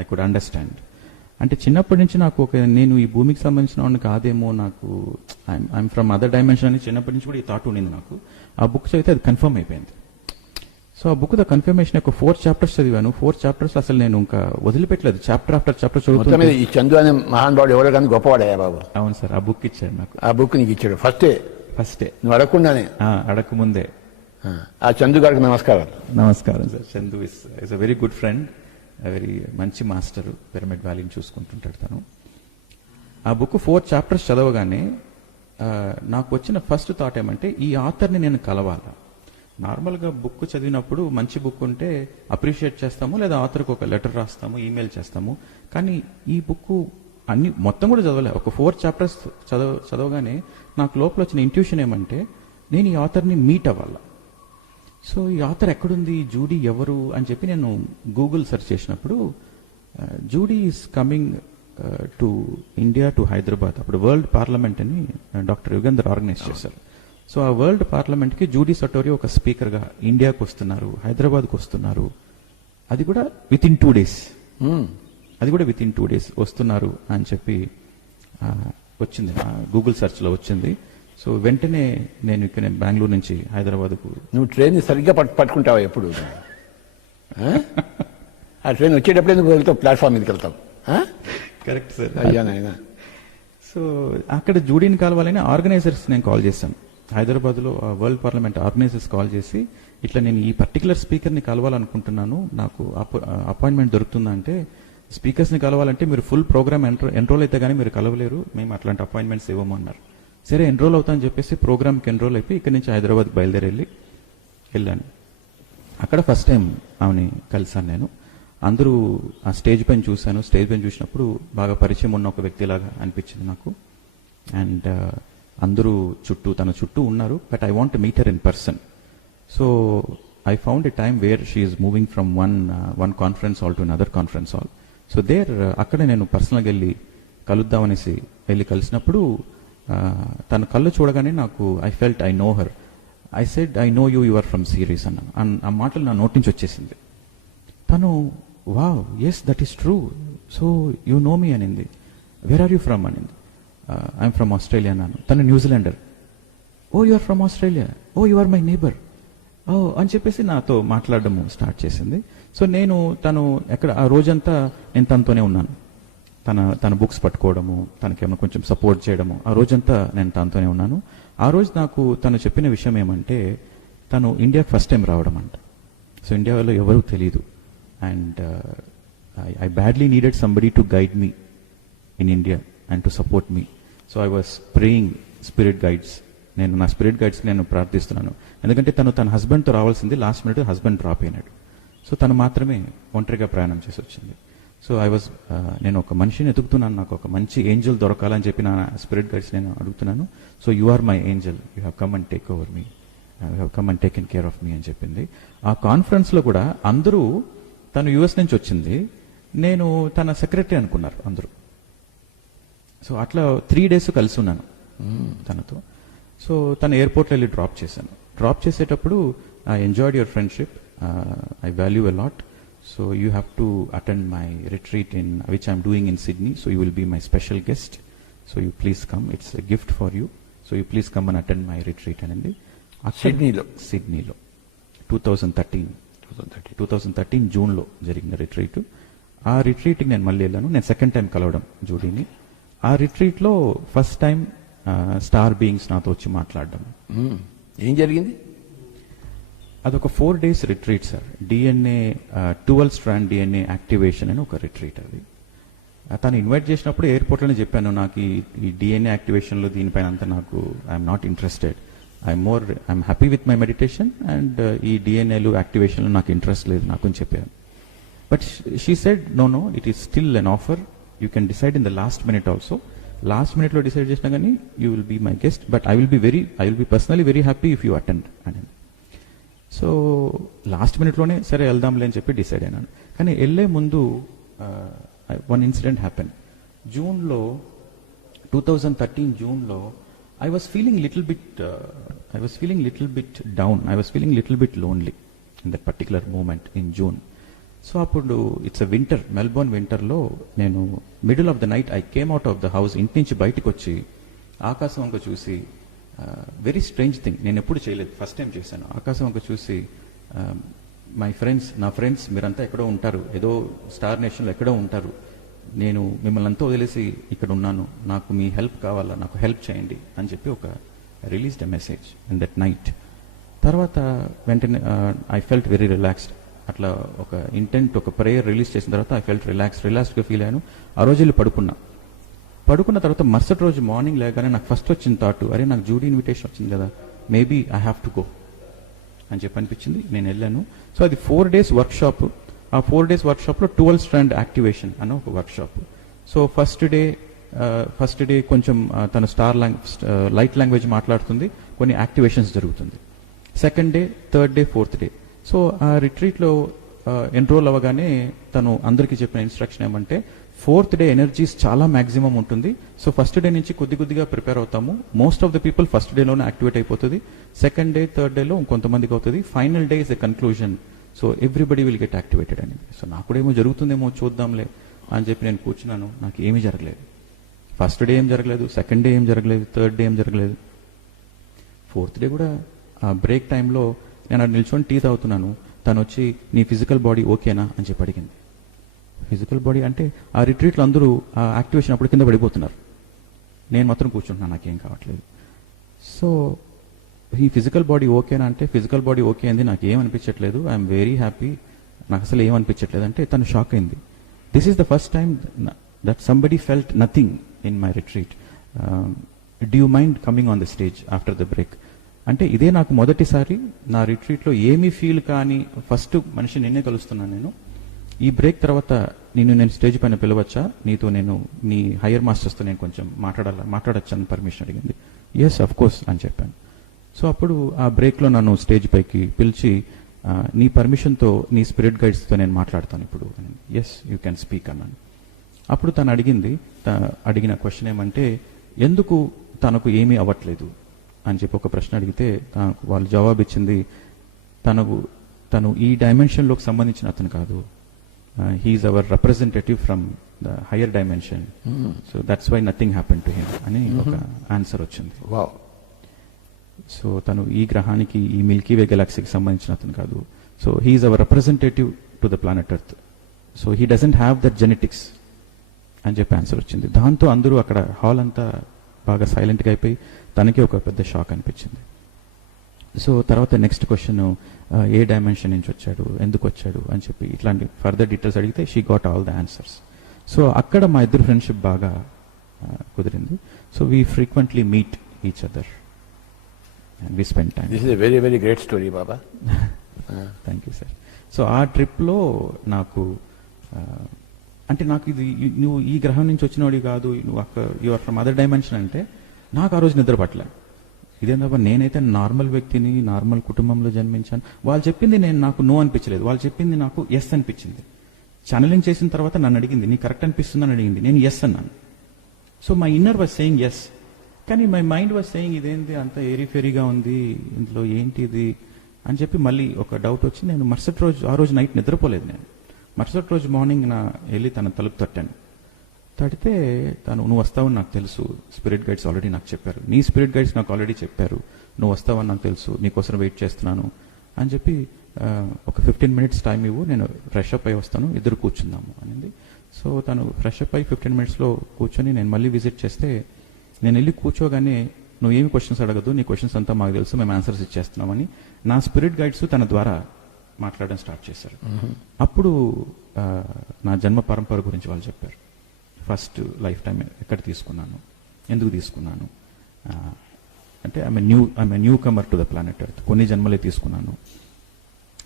ఐ కుడ్ అండర్స్టాండ్. అంటే చిన్నప్పటి నుంచి నాకు నేను ఈ భూమికి సంబంధించిన వాడిని కాదేమో, నాకు ఐఎమ్ ఫ్రమ్ అదర్ డైమెన్షన్ అని చిన్నప్పటి నుంచి కూడా ఈ థాట్ ఉండింది నాకు. ఆ బుక్ చదివితే అది కన్ఫర్మ్ అయిపోయింది. సో ఆ బుక్ ద కన్ఫర్మేషన్ ఒక 4 chapters చదివాను. 4 chapters అసలు నేను ఇంకా వదిలిపెట్టలేదు, చాప్టర్ ఆఫ్టర్ చాప్టర్ చదువుతాను. ఈ చందు అనే మహానుభావుడు ఎవరో కానీ గొప్పవాడయ్యా బాబు. అవును సార్, ఆ బుక్ ఇచ్చాడు నాకు. ఆ బుక్ నీకు ఇచ్చాడు ఫస్టే నువ్వు అడగకుండానే? అడగకముందే. ఆ చందు గారికి నమస్కారం. Sir. Chandu is a very good friend, very మంచి మాస్టర్, పిరమిడ్ వ్యాలీని చూసుకుంటుంటాడు తను. ఆ బుక్ 4 chapters చదవగానే నాకు వచ్చిన ఫస్ట్ థాట్ ఏమంటే, ఈ ఆథర్ని నేను కలవాలా. నార్మల్గా బుక్ చదివినప్పుడు మంచి బుక్ ఉంటే అప్రిషియేట్ చేస్తాము, లేదా ఆథర్కి ఒక లెటర్ రాస్తాము, ఈమెయిల్ చేస్తాము. కానీ ఈ బుక్ అన్ని మొత్తం కూడా చదవలే, ఒక 4 చాప్టర్స్ చదవగానే నాకు లోపల వచ్చిన ఇంట్యూషన్ ఏమంటే నేను ఈ ఆథర్ని మీట్ అవ్వాలా. సో ఈ ఆథర్ ఎక్కడుంది, జూడీ ఎవరు అని చెప్పి నేను గూగుల్ సెర్చ్ చేసినప్పుడు Judy is coming to India, to Hyderabad. అప్పుడు వరల్డ్ పార్లమెంట్ అని డాక్టర్ యుగంధర్ ఆర్గనైజ్ చేశారు. సో ఆ వరల్డ్ పార్లమెంట్కి జూడీ సటోరియో ఒక స్పీకర్గా ఇండియాకు వస్తున్నారు, హైదరాబాద్కు వస్తున్నారు. అది కూడా విత్ ఇన్ 2 days, అది కూడా విత్ ఇన్ 2 days వస్తున్నారు అని చెప్పి వచ్చింది, గూగుల్ సెర్చ్లో వచ్చింది. సో వెంటనే నేను ఇక్కడ బెంగళూరు నుంచి హైదరాబాద్కు. నువ్వు ట్రైన్ సరిగ్గా పట్టుకుంటావా ఎప్పుడు? ఆ ట్రైన్ వచ్చేటప్పుడు ఎందుకు వెళ్తావు, ప్లాట్ఫామ్ మీదకి వెళ్తావు? Correct sir. అయ్యా నాయనా. సో అక్కడ జూడీని కలవాలని ఆర్గనైజర్స్ నేను కాల్ చేశాను. హైదరాబాద్లో వరల్డ్ పార్లమెంట్ ఆర్గనైజర్స్ కాల్ చేసి ఇట్లా నేను ఈ పర్టికులర్ స్పీకర్ని కలవాలనుకుంటున్నాను, నాకు అపాయింట్మెంట్ దొరుకుతుందా అంటే, స్పీకర్స్ని కలవాలంటే మీరు ఫుల్ ప్రోగ్రామ్ ఎన్రోల్ అయితే కానీ మీరు కలవలేరు, మేము అట్లాంటి అపాయింట్మెంట్స్ ఇవ్వము అన్నారు. సరే ఎన్రోల్ అవుతా అని చెప్పేసి ప్రోగ్రామ్కి ఎన్రోల్ అయిపోయి ఇక్కడి నుంచి హైదరాబాద్ బయలుదేరి వెళ్ళాను. అక్కడ ఫస్ట్ టైం ఆమెని కలిసాను నేను. అందరూ ఆ స్టేజ్ పైన చూశాను. స్టేజ్ పైన చూసినప్పుడు బాగా పరిచయం ఉన్న ఒక వ్యక్తిలాగా అనిపించింది నాకు. అండ్ అందరూ తన చుట్టూ ఉన్నారు, but I want meet her in person. So I found a time where she is moving from one conference hall to another conference hall. So అక్కడ నేను పర్సనల్గా వెళ్ళి కలుద్దామనేసి వెళ్ళి కలిసినప్పుడు తన కళ్ళు చూడగానే నాకు I felt I know her. I said I know you are from Sirius అన్నాను. ఆ మాటలు నా నోటి నుంచి వచ్చేసింది. తను wow yes that is true, so you know me అనింది. వేర్ ఆర్ యూ ఫ్రమ్ అనింది. ఐఎమ్ ఫ్రమ్ ఆస్ట్రేలియా అన్నాను. తను New Zealander. Oh you are from Australia, oh you are my neighbour, oh అని చెప్పేసి నాతో మాట్లాడడం స్టార్ట్ చేసింది. సో తను ఎక్కడ ఆ రోజంతా నేను తనతోనే ఉన్నాను. తన బుక్స్ పట్టుకోవడము, తనకేమైనా కొంచెం సపోర్ట్ చేయడము, ఆ రోజంతా నేను తనతోనే ఉన్నాను. ఆ రోజు నాకు తను చెప్పిన విషయం ఏమంటే, తను ఇండియాకి ఫస్ట్ టైం రావడం అంట. సో ఇండియాలో ఎవరూ తెలియదు. And I badly needed somebody to guide me in India and to support me. So I was praying spirit guides. నేను నా స్పిరిట్ గైడ్స్కి నేను ప్రార్థిస్తున్నాను. ఎందుకంటే తన హస్బెండ్తో రావాల్సింది, లాస్ట్ మినిట్ హస్బెండ్ డ్రాప్ అయినాడు. సో తను మాత్రమే ఒంటరిగా ప్రయాణం చేసి వచ్చింది. సో నేను ఒక మనిషిని ఎదుగుతున్నాను, నాకు ఒక మంచి ఏంజల్ దొరకాలని చెప్పి నా స్పిరిట్ గైడ్స్ నేను అడుగుతున్నాను. So you are my angel, you have come and take over me, you have come and taken care of me అని చెప్పింది. ఆ కాన్ఫరెన్స్లో కూడా అందరూ తను యుఎస్ నుంచి వచ్చింది, నేను తన సెక్రటరీ అనుకున్నారు అందరూ. సో అట్లా 3 days కలిసి ఉన్నాను తనతో. సో తన ఎయిర్పోర్ట్లో వెళ్ళి డ్రాప్ చేశాను. డ్రాప్ చేసేటప్పుడు I enjoyed your friendship, I value a lot. So you have to attend my retreat which I'm doing in Sydney. So you will be my special guest. So you please come. It's a gift for you. So you please come and attend my retreat. And Sydneylo 2013 June లో జరిగిన రిట్రీట్. ఆ రిట్రీట్కి నేను మళ్ళీ వెళ్ళాను. నేను సెకండ్ టైం కలవడం జూడీని. ఆ రిట్రీట్లో ఫస్ట్ టైం స్టార్ బీయింగ్స్ నాతో వచ్చి మాట్లాడడం. ఏం జరిగింది? అదొక 4 days retreat sir. DNA 12 strand DNA activation అని ఒక రిట్రీట్ అది. తను ఇన్వైట్ చేసినప్పుడు ఎయిర్పోర్ట్లోనే చెప్పాను, నాకు ఈ డిఎన్ఏ యాక్టివేషన్లో దీనిపైన అంతా నాకు I'm not interested, I'm happy with my meditation and ఈ డిఎన్ఏలు యాక్టివేషన్లో నాకు ఇంట్రెస్ట్ లేదు నాకు అని చెప్పాను. But she said no it is still an offer, you can decide in the last minute also. Last మినిట్లో డిసైడ్ చేసినా కానీ you will be my guest, but I will be personally very happy if you attend అని. సో లాస్ట్ మినిట్లోనే సరే వెళ్దాంలే అని చెప్పి డిసైడ్ అయినాను. కానీ వెళ్ళే ముందు వన్ ఇన్సిడెంట్ హ్యాపెన్. 2013 జూన్లో I was feeling little bit down, I was feeling little bit lonely in that particular moment in June. So అప్పుడు ఇట్స్ అ వింటర్, మెల్బోర్న్ వింటర్లో నేను middle of the night I came out of the house. ఇంటి నుంచి బయటకు వచ్చి ఆకాశం వంక చూసి, వెరీ స్ట్రేంజ్ థింగ్, నేను ఎప్పుడు చేయలేదు, ఫస్ట్ టైం చేశాను. ఆకాశం వంక చూసి నా ఫ్రెండ్స్ మీరంతా ఎక్కడో ఉంటారు, ఏదో స్టార్ నేషన్లో ఎక్కడో ఉంటారు, నేను మిమ్మల్ని అంతా వదిలేసి ఇక్కడ ఉన్నాను, నాకు మీ హెల్ప్ కావాలా, నాకు హెల్ప్ చేయండి అని చెప్పి ఒక released a message in that night. తర్వాత వెంటనే ఐ ఫెల్ట్ వెరీ రిలాక్స్డ్. అట్లా ఒక ఇంటెంట్, ఒక ప్రేయర్ రిలీజ్ చేసిన తర్వాత ఐ ఫెల్ట్ రిలాక్స్డ్గా ఫీల్ అయ్యాను. ఆ రోజు వెళ్ళి పడుకున్న తర్వాత మరుసటి రోజు మార్నింగ్ లేగానే నాకు ఫస్ట్ వచ్చిన థాట్, అరే నాకు జూడీ ఇన్విటేషన్ వచ్చింది కదా, maybe I have to go అని చెప్పి అనిపించింది. నేను వెళ్ళాను. సో అది 4 days వర్క్షాప్. ఆ 4 days వర్క్షాప్లో 12 strand యాక్టివేషన్ అన్న ఒక వర్క్షాప్. సో ఫస్ట్ డే కొంచెం తను లైట్ లాంగ్వేజ్ మాట్లాడుతుంది, కొన్ని యాక్టివేషన్స్ జరుగుతుంది. Second day, third day, fourth day. So ఆ రిట్రీట్లో ఎన్రోల్ అవ్వగానే తను అందరికీ చెప్పిన ఇన్స్ట్రక్షన్ ఏమంటే, ఫోర్త్ డే ఎనర్జీస్ చాలా మాక్సిమం ఉంటుంది. సో ఫస్ట్ డే నుంచి కొద్దిగా ప్రిపేర్ అవుతాము. Most of the people first డేలోనే యాక్టివేట్ అయిపోతుంది. సెకండ్ డే, థర్డ్ డేలో ఇంకొంతమందికి అవుతుంది. Final day is the conclusion. So everybody will get activated అని. సో నాకు కూడా ఏమో జరుగుతుందేమో చూద్దాంలే అని చెప్పి నేను కూర్చున్నాను. నాకు ఏమీ జరగలేదు. ఫస్ట్ డే ఏం జరగలేదు, సెకండ్ డే ఏం జరగలేదు, థర్డ్ డే ఏం జరగలేదు. ఫోర్త్ డే కూడా ఆ బ్రేక్ టైంలో నేను అక్కడ నిల్చొని టీ తాగుతున్నాను. తను వచ్చి నీ ఫిజికల్ బాడీ ఓకేనా అని చెప్పి అడిగింది. ఫిజికల్ బాడీ అంటే ఆ రిట్రీట్లో అందరూ ఆ యాక్టివేషన్ అప్పుడు కింద పడిపోతున్నారు. నేను మాత్రం కూర్చుంటున్నాను, నాకేం కావట్లేదు. సో ఈ ఫిజికల్ బాడీ ఓకేనా అంటే, ఫిజికల్ బాడీ ఓకే అంది, నాకు ఏం అనిపించట్లేదు, ఐఎమ్ వెరీ హ్యాపీ, నాకు అసలు ఏం అనిపించట్లేదు అంటే తను షాక్ అయింది. This is the first time that somebody felt nothing in my retreat. Do you mind coming on the stage after the break అంటే ఇదే నాకు మొదటిసారి నా రిట్రీట్లో ఏమీ ఫీల్ కానీ ఫస్ట్ మనిషి నిన్నే కలుస్తున్నాను నేను. ఈ బ్రేక్ తర్వాత నేను స్టేజ్ పైన పిలవచ్చా, నీతో నేను నీ హైయర్ మాస్టర్స్తో నేను కొంచెం మాట్లాడచ్చు అని పర్మిషన్ అడిగింది. ఎస్ అఫ్ కోర్స్ అని చెప్పాను. సో అప్పుడు ఆ బ్రేక్లో నన్ను స్టేజ్ పైకి పిలిచి, నీ పర్మిషన్తో నీ స్పిరిట్ గైడ్స్తో నేను మాట్లాడతాను ఇప్పుడు. ఎస్ యూ క్యాన్ స్పీక్ అన్నాను. అప్పుడు తను అడిగిన క్వశ్చన్ ఏమంటే, ఎందుకు తనకు ఏమీ అవ్వట్లేదు అని చెప్పి ఒక ప్రశ్న అడిగితే వాళ్ళు జవాబు ఇచ్చింది, తను ఈ డైమెన్షన్లోకి సంబంధించిన అతను కాదు, he is our representative from the higher dimension, so that's why nothing happen to him అని ఒక ఆన్సర్ వచ్చింది. సో తను ఈ గ్రహానికి, ఈ మిల్కీ వే గెలాక్సీకి సంబంధించిన అతను కాదు, so he is our representative to the planet Earth, so he doesn't have that genetics అని చెప్పి ఆన్సర్ వచ్చింది. దాంతో అందరూ అక్కడ హాల్ అంతా బాగా సైలెంట్గా అయిపోయి తనకి ఒక పెద్ద షాక్ అనిపించింది. సో తర్వాత నెక్స్ట్ క్వశ్చన్, ఏ డైమెన్షన్ నుంచి వచ్చాడు, ఎందుకు వచ్చాడు అని చెప్పి ఇట్లాంటి ఫర్దర్ డీటెయిల్స్ అడిగితే she got all the answers. So అక్కడ మా ఇద్దరు ఫ్రెండ్షిప్ బాగా కుదిరింది. So we frequently meet each other and we spend time. This is a very very great story Baba. Thank you sir. So ఆ ట్రిప్లో నాకు అంటే నాకు ఇది, నువ్వు ఈ గ్రహం నుంచి వచ్చినవాడి కాదు, నువ్వు you are from other dimension అంటే నాకు ఆ రోజు నిద్ర పట్టలే. ఇదేందబ్బా, నేనైతే నార్మల్ వ్యక్తిని, నార్మల్ కుటుంబంలో జన్మించాను. వాళ్ళు చెప్పింది నాకు నో అనిపించలేదు, వాళ్ళు చెప్పింది నాకు ఎస్ అనిపించింది. ఛానలింగ్ చేసిన తర్వాత నన్ను అడిగింది, నీ కరెక్ట్ అనిపిస్తుందని అడిగింది, నేను ఎస్ అన్నాను. So my inner was saying yes, కానీ మై మైండ్ వాజ్ సేయింగ్ ఇదేంటి అంత ఏరీఫేరీగా ఉంది, ఇందులో ఏంటి ఇది అని చెప్పి మళ్ళీ ఒక డౌట్ వచ్చి నేను మరుసటి రోజు, ఆ రోజు నైట్ నిద్రపోలేదు. నేను మరుసటి రోజు మార్నింగ్ వెళ్ళి తన తలుపు తట్టాను. తడితే తను, నువ్వు వస్తావని నాకు తెలుసు, స్పిరిట్ గైడ్స్ ఆల్రెడీ నాకు చెప్పారు, నీ స్పిరిట్ గైడ్స్ నాకు ఆల్రెడీ చెప్పారు, నువ్వు వస్తావని నాకు తెలుసు, నీకోసం వెయిట్ చేస్తున్నాను అని చెప్పి ఒక 15 minutes టైం ఇవ్వు, నేను ఫ్రెష్ అప్ అయి వస్తాను, ఇద్దరు కూర్చుందాము అనింది. సో తను ఫ్రెష్ అప్ అయి 15 minutesలో కూర్చొని నేను మళ్ళీ విజిట్ చేస్తే, నేను వెళ్ళి కూర్చోగానే నువ్వు ఏమి క్వశ్చన్స్ అడగదు, నీ క్వశ్చన్స్ అంతా మాకు తెలుసు, మేము ఆన్సర్స్ ఇచ్చేస్తున్నామని నా స్పిరిట్ గైడ్స్ తన ద్వారా మాట్లాడడం స్టార్ట్ చేశారు. అప్పుడు నా జన్మ పరంపర గురించి వాళ్ళు చెప్పారు. ఫస్ట్ లైఫ్ టైం ఎక్కడ తీసుకున్నాను, ఎందుకు తీసుకున్నాను, అంటే I'm newcomer to the planet Earth, కొన్ని జన్మలే తీసుకున్నాను,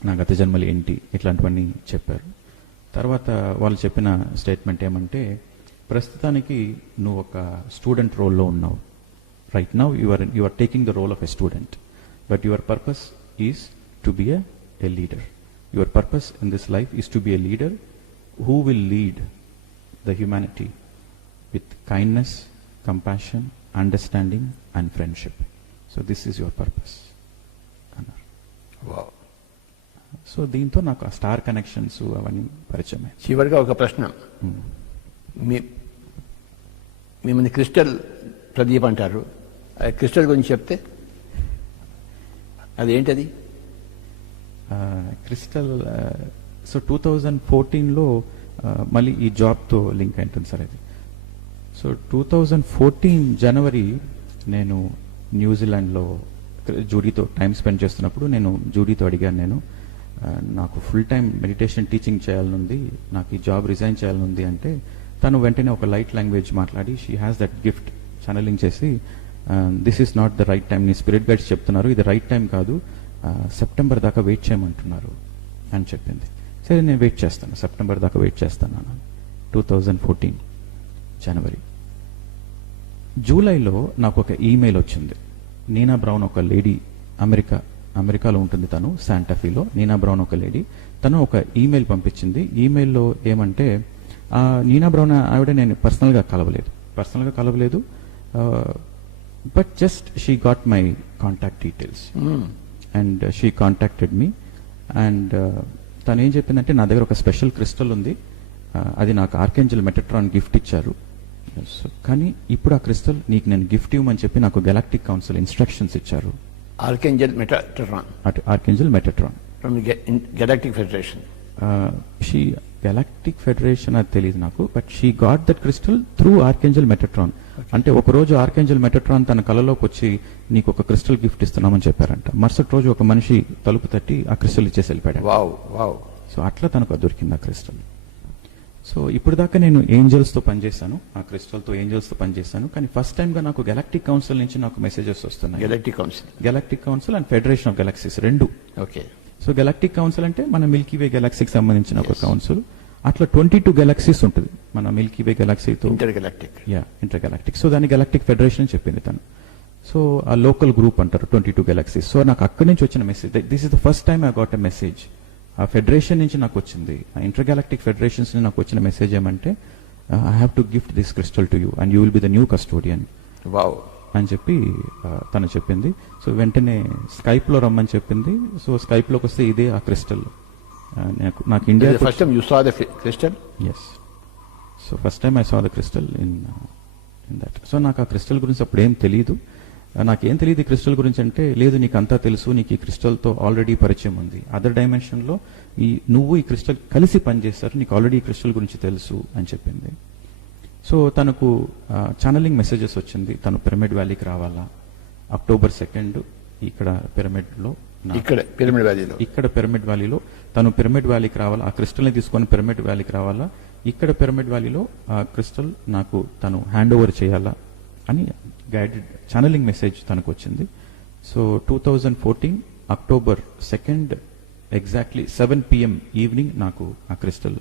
నా గత జన్మలు ఏంటి, ఇట్లాంటివన్నీ చెప్పారు. తర్వాత వాళ్ళు చెప్పిన స్టేట్మెంట్ ఏమంటే, ప్రస్తుతానికి నువ్వు ఒక స్టూడెంట్ రోల్లో ఉన్నావు. Right now you are taking the role of a student, but your purpose is to be a leader. Your purpose in this life is to be a leader who will lead the humanity with kindness, compassion, understanding and friendship. So this is your purpose. Wow. So దీంతో నాకు ఆ స్టార్ కనెక్షన్స్ అవన్నీ పరిచయమే. చివరిగా ఒక ప్రశ్న, మిమ్మల్ని క్రిస్టల్ ప్రదీప్ అంటారు, క్రిస్టల్ గురించి చెప్తే అదేంటది? క్రిస్టల్, సో 2014లో మళ్ళీ ఈ జాబ్తో లింక్ అయింటుంది సార్ అది. సో 2014 జనవరి నేను న్యూజిలాండ్లో జూడీతో టైం స్పెండ్ చేస్తున్నప్పుడు నేను జూడీతో అడిగాను, నేను నాకు ఫుల్ టైం మెడిటేషన్ టీచింగ్ చేయాలనుంది, నాకు ఈ జాబ్ రిజైన్ చేయాలనుంది అంటే తను వెంటనే ఒక లైట్ లాంగ్వేజ్ మాట్లాడి, she has that gift, channelling చేసి, this is not the right time, నీ స్పిరిట్ గైడ్స్ చెప్తున్నారు ఇది రైట్ టైం కాదు, సెప్టెంబర్ దాకా వెయిట్ చేయమంటున్నారు అని చెప్పింది. సరే నేను వెయిట్ చేస్తాను, సెప్టెంబర్ దాకా వెయిట్ చేస్తాను 2014. జనవరి. జూలైలో నాకు ఒక ఈమెయిల్ వచ్చింది. నీనా బ్రౌన్ ఒక లేడీ, అమెరికాలో ఉంటుంది తను, శాంటాఫీలో. నీనా బ్రౌన్ ఒక లేడీ, తను ఒక ఈమెయిల్ పంపించింది. ఈమెయిల్లో ఏమంటే, నీనా బ్రౌన్ ఆవిడ నేను పర్సనల్గా కలవలేదు, but just she got my contact details and she contacted me. And తను ఏం చెప్పిందంటే, నా దగ్గర ఒక స్పెషల్ క్రిస్టల్ ఉంది, అది నాకు ఆర్కేంజల్ మెటట్రాన్ గిఫ్ట్ ఇచ్చారు. కానీ ఇప్పుడు ఆ క్రిస్టల్ నీకు నేను గిఫ్ట్ ఇవ్వమని చెప్పి నాకు గెలాక్టిక్ కౌన్సిల్ ఇన్స్ట్రక్షన్స్ ఇచ్చారు. Archangel Metatron from galactic federation. Galactic federation అది తెలియదు నాకు, but she got that crystal through archangel Metatron. అంటే ఒక రోజు ఆర్కేంజల్ మెటట్రాన్ తన కళలోకి వచ్చి నీకు ఒక క్రిస్టల్ గిఫ్ట్ ఇస్తున్నామని చెప్పారంట. మరుసటి రోజు ఒక మనిషి తలుపు తట్టి ఆ క్రిస్టల్ ఇచ్చేసి వెళ్ళిపోయాడు. సో అట్లా తనకు దొరికింది ఆ క్రిస్టల్. సో ఇప్పుడు దాకా నేను ఏంజల్స్తో పనిచేశాను, ఆ క్రిస్టల్తో ఏంజల్స్తో పనిచేశాను. కానీ ఫస్ట్ టైంగా నాకు గెలాక్టిక్ కౌన్సిల్ నుంచి నాకు మెసేజెస్ వస్తున్నాయి. Galactic council and federation of galaxies రెండు. ఓకే. సో గెలాక్టిక్ కౌన్సిల్ అంటే మన మిల్కీవే గెలాక్సీకి సంబంధించిన ఒక కౌన్సిల్. అట్లా 22 గెలాక్సీస్ ఉంటుంది మన మిల్కీవే గెలాక్సీతో. Intergalactic. సో దాన్ని గెలాక్టిక్ ఫెడరేషన్ చెప్పింది తను. సో ఆ లోకల్ గ్రూప్ అంటారు 22 గెలాక్సీస్. సో నాకు అక్కడి నుంచి వచ్చిన message, this is the first time I got a message. ఆ ఫెడరేషన్ నుంచి నాకు వచ్చింది, ఆ ఇంటర్ గెలాక్టిక్ ఫెడరేషన్స్ నుంచి నాకు వచ్చిన మెసేజ్ ఏమంటే, I have to gift this crystal to you and you will be the new custodian అని చెప్పి తను చెప్పింది. సో వెంటనే స్కైప్లో రమ్మని చెప్పింది. సో స్కైప్లోకి వస్తే ఇదే ఆ క్రిస్టల్. నాకు India first time you saw the crystal. yes, so first time I saw the crystal in that. So నాకు ఆ క్రిస్టల్ గురించి అప్పుడు ఏం తెలియదు. నాకేం తెలియదు ఈ క్రిస్టల్ గురించి అంటే, లేదు నీకు అంతా తెలుసు, నీకు ఈ క్రిస్టల్తో ఆల్రెడీ పరిచయం ఉంది, అదర్ డైమెన్షన్లో నువ్వు ఈ క్రిస్టల్ కలిసి పనిచేస్తారు, నీకు ఆల్రెడీ ఈ క్రిస్టల్ గురించి తెలుసు అని చెప్పింది. సో తనకు ఛానలింగ్ మెసేజెస్ వచ్చింది, తను పిరమిడ్ వ్యాలీకి రావాలా, October 2 ఇక్కడ పిరమిడ్లో, ఇక్కడ పిరమిడ్ వ్యాలీలో తను పిరమిడ్ వ్యాలీకి రావాలా, ఆ క్రిస్టల్ని తీసుకొని పిరమిడ్ వ్యాలీకి రావాలా, ఇక్కడ పిరమిడ్ వ్యాలీలో ఆ క్రిస్టల్ నాకు తను హ్యాండ్ ఓవర్ చేయాలా అని గైడెడ్ ఛానలింగ్ మెసేజ్ తనకు వచ్చింది. So 2014 October 2 exactly 7 PM evening నాకు ఆ క్రిస్టల్,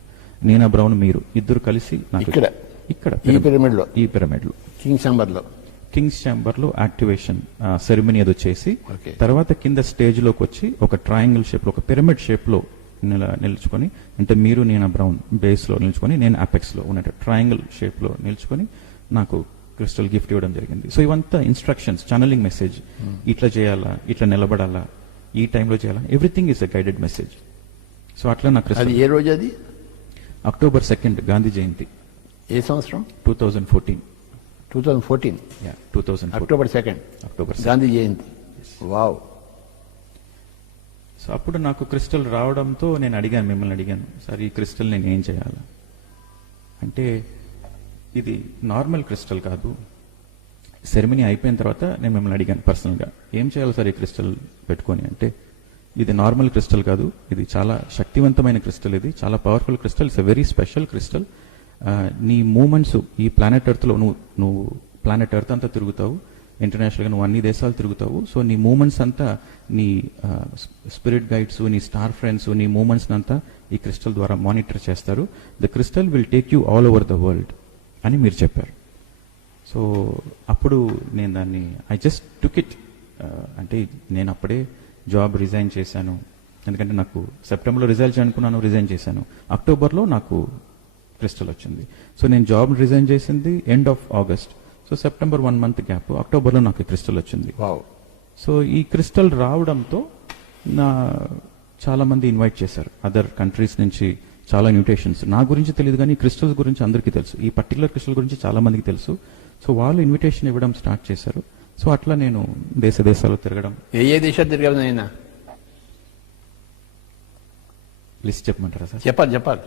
నీనా బ్రౌన్ మీరు ఇద్దరు కలిసి నాకు ఇక్కడ ఈ పిరమిడ్లో కింగ్స్ ఛాంబర్ లో యాక్టివేషన్ సెరమనీ అది వచ్చేసి, తర్వాత కింద స్టేజ్ లోకి వచ్చి ఒక ట్రయాంగిల్ షేప్ లో, ఒక పిరమిడ్ షేప్ లో నిలుచుకొని, అంటే మీరు నీనా బ్రౌన్ బేస్ లో నిలుచుకొని, నేను అపెక్స్ లో ఉన్నట్టు ట్రయాంగిల్ షేప్ లో నిలుచుకొని నాకు క్రిస్టల్ గిఫ్ట్ ఇవ్వడం జరిగింది. సో ఇవంతా ఇన్స్ట్రక్షన్స్, ఛానలింగ్ మెసేజ్, ఇట్లా చేయాలా, ఇట్లా నిలబడాలా, ఈ టైంలో చేయాలా, everything is a guided message. So అట్లా నాకు క్రిస్టల్. ఏ రోజు అది? October 2 గాంధీ జయంతి. ఏ సంవత్సరం? 2014. 2014. Yeah, 2014. October 2 గాంధీ జయంతి. వావ్. సో అప్పుడు నాకు క్రిస్టల్ రావడంతో నేను మిమ్మల్ని అడిగాను, సార్ ఈ క్రిస్టల్ నేను ఏం చేయాలి అంటే, ఇది నార్మల్ క్రిస్టల్ కాదు. సెరమనీ అయిపోయిన తర్వాత నేను మిమ్మల్ని అడిగాను పర్సనల్గా, ఏం చేయాలి సార్ ఈ క్రిస్టల్ పెట్టుకొని అంటే, ఇది నార్మల్ క్రిస్టల్ కాదు, ఇది చాలా శక్తివంతమైన క్రిస్టల్, ఇది చాలా powerful crystal, it's a very special crystal. నీ మూమెంట్స్ ఈ ప్లానెట్ ఎర్త్లో నువ్వు ప్లానెట్ ఎర్త్ అంతా తిరుగుతావు, ఇంటర్నేషనల్గా నువ్వు అన్ని దేశాలు తిరుగుతావు. సో నీ మూమెంట్స్ అంతా, నీ స్పిరిట్ గైడ్స్, నీ స్టార్ ఫ్రెండ్స్, నీ మూమెంట్స్ అంతా ఈ క్రిస్టల్ ద్వారా మానిటర్ చేస్తారు. The crystal will take you all over the world అని మీరు చెప్పారు. సో అప్పుడు నేను దాన్ని ఐ జస్ట్ టుక్ ఇట్. అంటే నేను అప్పుడే జాబ్ రిజైన్ చేశాను, ఎందుకంటే నాకు సెప్టెంబర్లో రిజైన్ చేయాలనుకున్నాను, రిజైన్ చేశాను. అక్టోబర్లో నాకు క్రిస్టల్ వచ్చింది. సో నేను జాబ్ రిజైన్ చేసింది end of August. So September 1 month gap, అక్టోబర్లో నాకు క్రిస్టల్ వచ్చింది. సో ఈ క్రిస్టల్ రావడంతో చాలా మంది ఇన్వైట్ చేశారు, అదర్ కంట్రీస్ నుంచి చాలా ఇన్విటేషన్స్. నా గురించి తెలియదు కానీ క్రిస్టల్స్ గురించి అందరికీ తెలుసు, ఈ పర్టికులర్ క్రిస్టల్ గురించి చాలా మందికి తెలుసు. సో వాళ్ళు ఇన్విటేషన్ ఇవ్వడం స్టార్ట్ చేశారు. సో అట్లా నేను దేశాలు తిరగడం. ఏ దేశాలు తిరగడం? లిస్ట్ చెప్పమంటారా సార్? చెప్పాలి.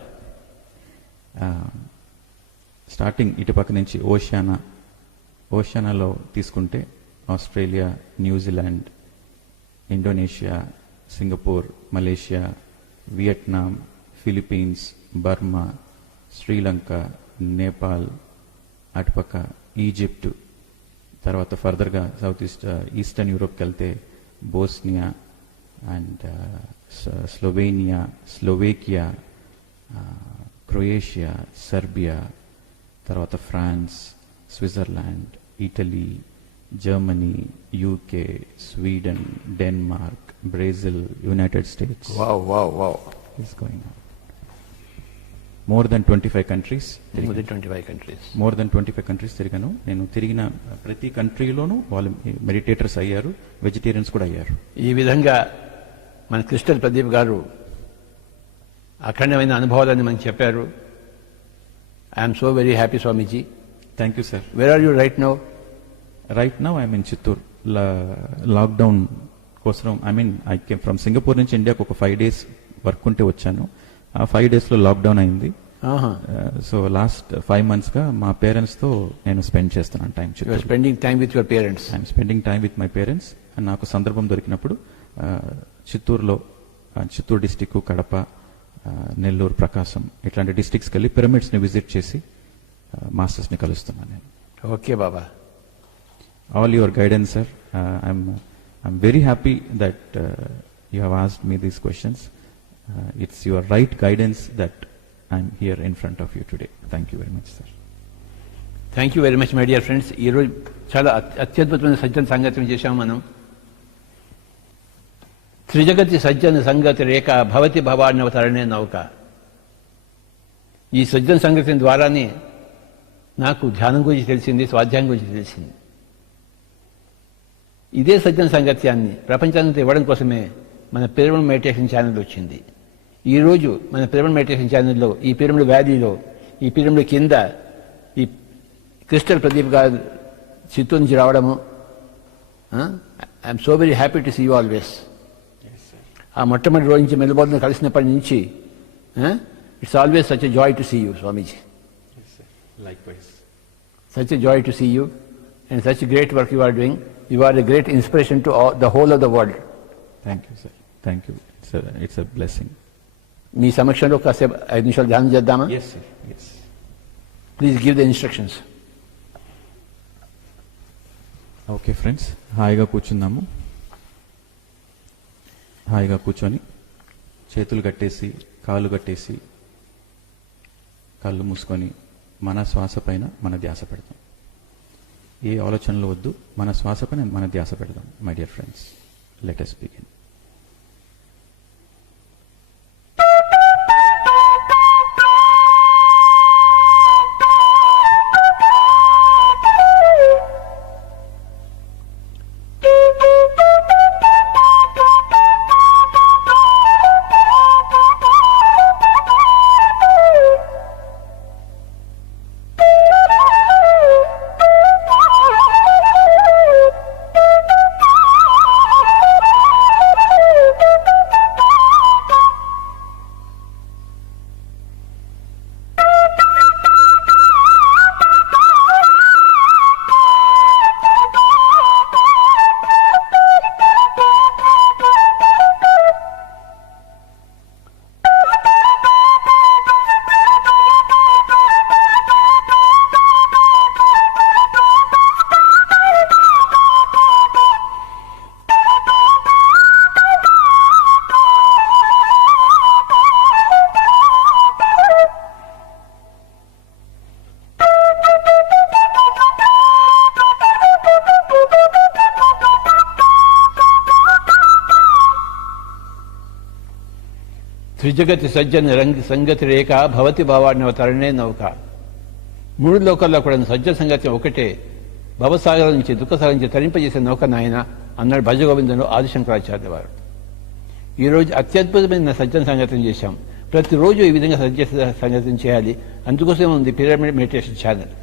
స్టార్టింగ్ ఇటుపక్క నుంచి ఓషియానాలో తీసుకుంటే Australia, New Zealand, Indonesia, Singapore, Malaysia, Vietnam, Philippines, Burma, Sri Lanka, Nepal, అటుపక్క ఈజిప్ట్, తర్వాత ఫర్దర్గా ఈస్టర్న్ యూరోప్కి వెళ్తే Bosnia and Slovenia, Slovakia, Croatia, Serbia, తర్వాత France, Switzerland, Italy, Germany, UK, Sweden, Denmark, Brazil, United States wow wow wow is going on. More than 25 countries. more than 25 countries. More than 25 countries తిరిగాను. నేను తిరిగిన ప్రతి కంట్రీలోనూ వాళ్ళు మెడిటేటర్స్ అయ్యారు, వెజిటేరియన్స్ కూడా అయ్యారు. ఈ విధంగా మన క్రిస్టల్ ప్రదీప్ గారు అఖండమైన అనుభవాలని మనకు చెప్పారు. I'm so very happy Swamiji. Thank you sir. Where are you right now? Right now I'm in Chittoor. Lockdown కోసం ఐ కేమ్ ఫ్రమ్ సింగపూర్ నుంచి ఇండియాకు ఒక 5 days వర్క్ ఉంటే వచ్చాను. ఆ 5 days లో లాక్డౌన్ అయింది. సో లాస్ట్ 5 months గా మా పేరెంట్స్ తో నేను స్పెండ్ చేస్తున్నాను time. Spending time with your parents. I'm spending time with my parents. నాకు సందర్భం దొరికినప్పుడు చిత్తూరులో, చిత్తూరు డిస్టిక్, కడప, నెల్లూరు, ప్రకాశం ఇట్లాంటి డిస్టిక్స్కి వెళ్ళి పిరమిడ్స్ ని విజిట్ చేసి మాస్టర్స్ ని కలుస్తున్నాను నేను. Okay Baba. All your guidance sir. I'm very happy that you have asked me these questions. It's your right guidance that I'm here in front of you today. Thank you very much, sir. Thank you very much my dear friends. ఈరోజు చాలా అత్యద్భుతమైన సజ్జన సంగతిని చేశాం మనం. త్రిజగతి సజ్జన సంగతి రేఖ భవతి భవాన్నవతరణే నౌక. ఈ సజ్జన సంగతి ద్వారానే నాకు ధ్యానం గురించి తెలిసింది, స్వాధ్యాయం గురించి తెలిసింది. ఇదే సజ్జన సంగత్యాన్ని ప్రపంచానికి ఇవ్వడం కోసమే మన పిరమిడ్ మెడిటేషన్ ఛానల్ వచ్చింది. ఈరోజు మన పిరమిడ్ మెడిటేషన్ ఛానల్లో, ఈ పిరమిడ్ వ్యాలీలో, ఈ పిరమిడ్ కింద ఈ క్రిస్టల్ ప్రదీప్ గారు చిత్తూరు నుంచి రావడము, I'm so very happy to see you always. ఆ మొట్టమొదటి రోజు నుంచి మెల్బోర్న్ కలిసినప్పటి నుంచి it's always such a joy to see you Swamiji. Such a joy to see you and such great work you are doing. You are a great inspiration to the whole of the world. Thank you, sir. Thank you. It's a blessing. మీ సమక్షంలో కాసేపు 5 నిమిషాలు ధ్యానం చేద్దామా? Yes, sir. Yes. Please give the instructions. Okay friends, హాయిగా కూర్చుందాము. హాయిగా కూర్చొని చేతులు కట్టేసి, కాళ్ళు కట్టేసి, కళ్ళు మూసుకొని మన శ్వాస పైన మన ధ్యాస పెడతాం. ఏ ఆలోచనలు వద్దు, మన శ్వాస పైన మన ధ్యాస పెడదాం. My dear friends, let us begin. త్రిజగతి సజ్జన సంగతి రేఖ భవతి భావాన్నవతరణే నౌక. 3 లోకాల్లో కూడా సజ్జన సంగతి ఒకటే, భవసాగరం నుంచి దుఃఖసాగరం నుంచి తరింపజేసే నౌక నాయన అన్నాడు భజగోవిందంలో ఆదిశంకరాచార్య వారు. ఈరోజు అత్యద్భుతమైన సజ్జన సంగతిని చేశాం. ప్రతిరోజు ఈ విధంగా సజ్జన సంగతిని చేయాలి. అందుకోసమే ఉంది పిరమిడ్ మెడిటేషన్ ఛానల్.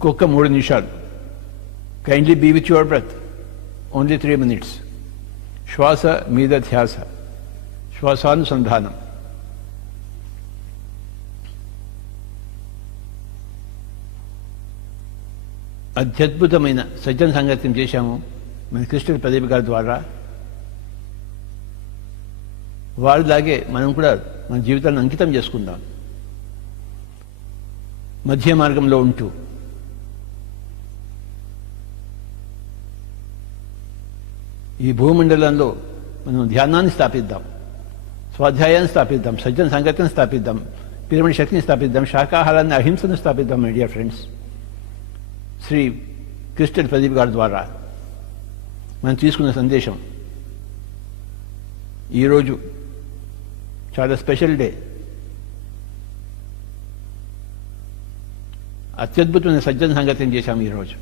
ఇంకొక 3 నిమిషాలు. Kindly be with your breath. Only 3 minutes. శ్వాస మీద ధ్యాస, శ్వాసానుసంధానం. అత్యద్భుతమైన సజ్జన సంగత్యం చేశాము మన క్రిస్టల్ ప్రదీప్ గారి ద్వారా. వారిలాగే మనం కూడా మన జీవితాన్ని అంకితం చేసుకుందాం. మధ్య మార్గంలో ఉంటూ ఈ భూమండలంలో మనం ధ్యానాన్ని స్థాపిద్దాం, స్వాధ్యాయాన్ని స్థాపిద్దాం, సజ్జన సంగతిని స్థాపిద్దాం, పిరమిడ్ శక్తిని స్థాపిద్దాం, శాకాహారాన్ని, అహింసను స్థాపిద్దాం. My dear friends, Shri Crystal Pradeep గారి ద్వారా మనం తీసుకున్న సందేశం ఈరోజు చాలా స్పెషల్ డే. అత్యద్భుతమైన సజ్జన సంగతిని చేశాము ఈరోజు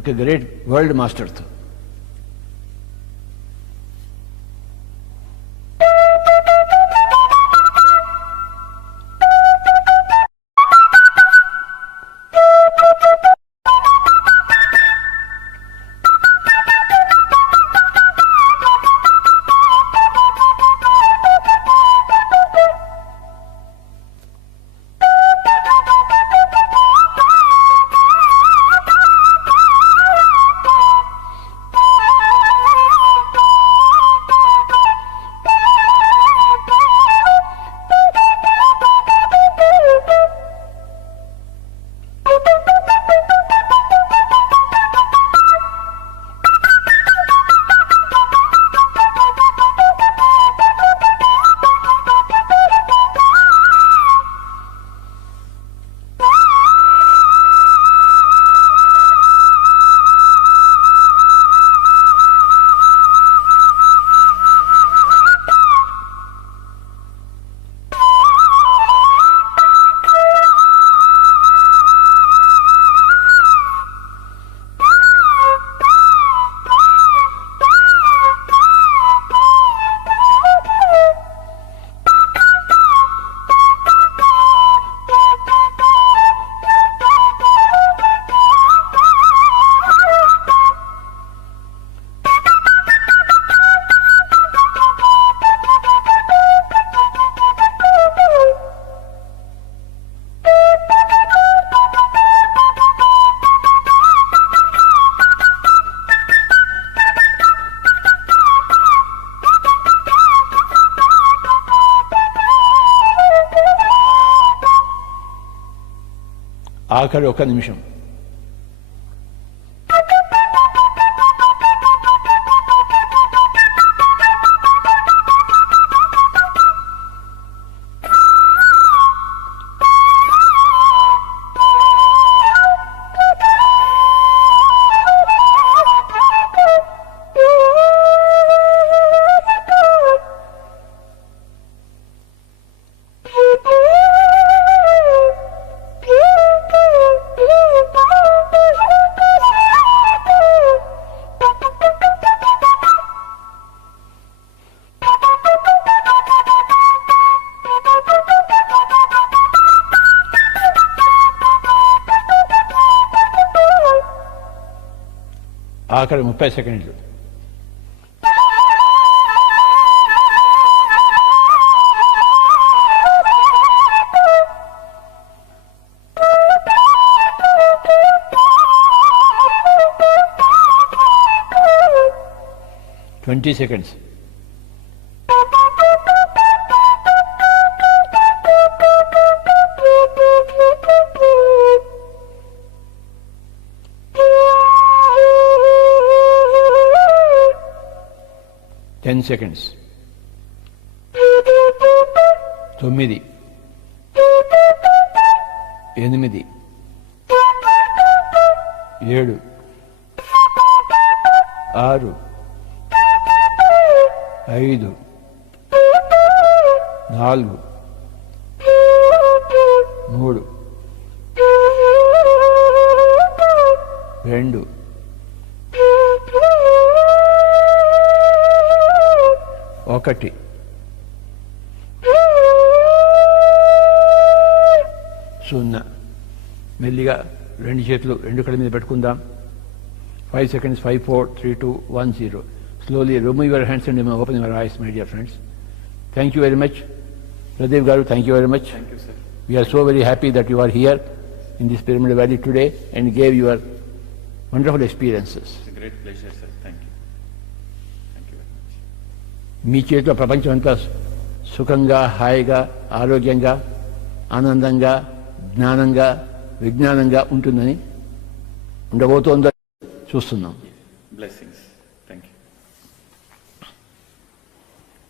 ఒక గ్రేట్ వరల్డ్ మాస్టర్తో. ఆఖరి 1 నిమిషం. ఆఖరి 30 సెకండ్లు. Twenty seconds. Ten seconds. 9, 8, 7, 6, 5, 4, 3, 2, 1. సున్నా. మెల్లిగా రెండు చేతులు రెండు కళ్ళ మీద పెట్టుకుందాం. 5 seconds, 5, 4, 3, 2, 1, 0. Slowly remove your hands and open your eyes, my dear friends. Thank you very much. Pradeep Garu, thank you very much. Thank you, sir. We are so very happy that you are here in this Pyramid Valley today and gave your wonderful experiences. It's a great pleasure, sir. Thank you. Thank you very much. మీ చేతిలో ప్రపంచం అంతా సుఖంగా, హాయిగా, ఆరోగ్యంగా, ఆనందంగా, జ్ఞానంగా, విజ్ఞానంగా ఉంటుందని ఉండబోతోందని చూస్తున్నాం. Blessings. Thank you.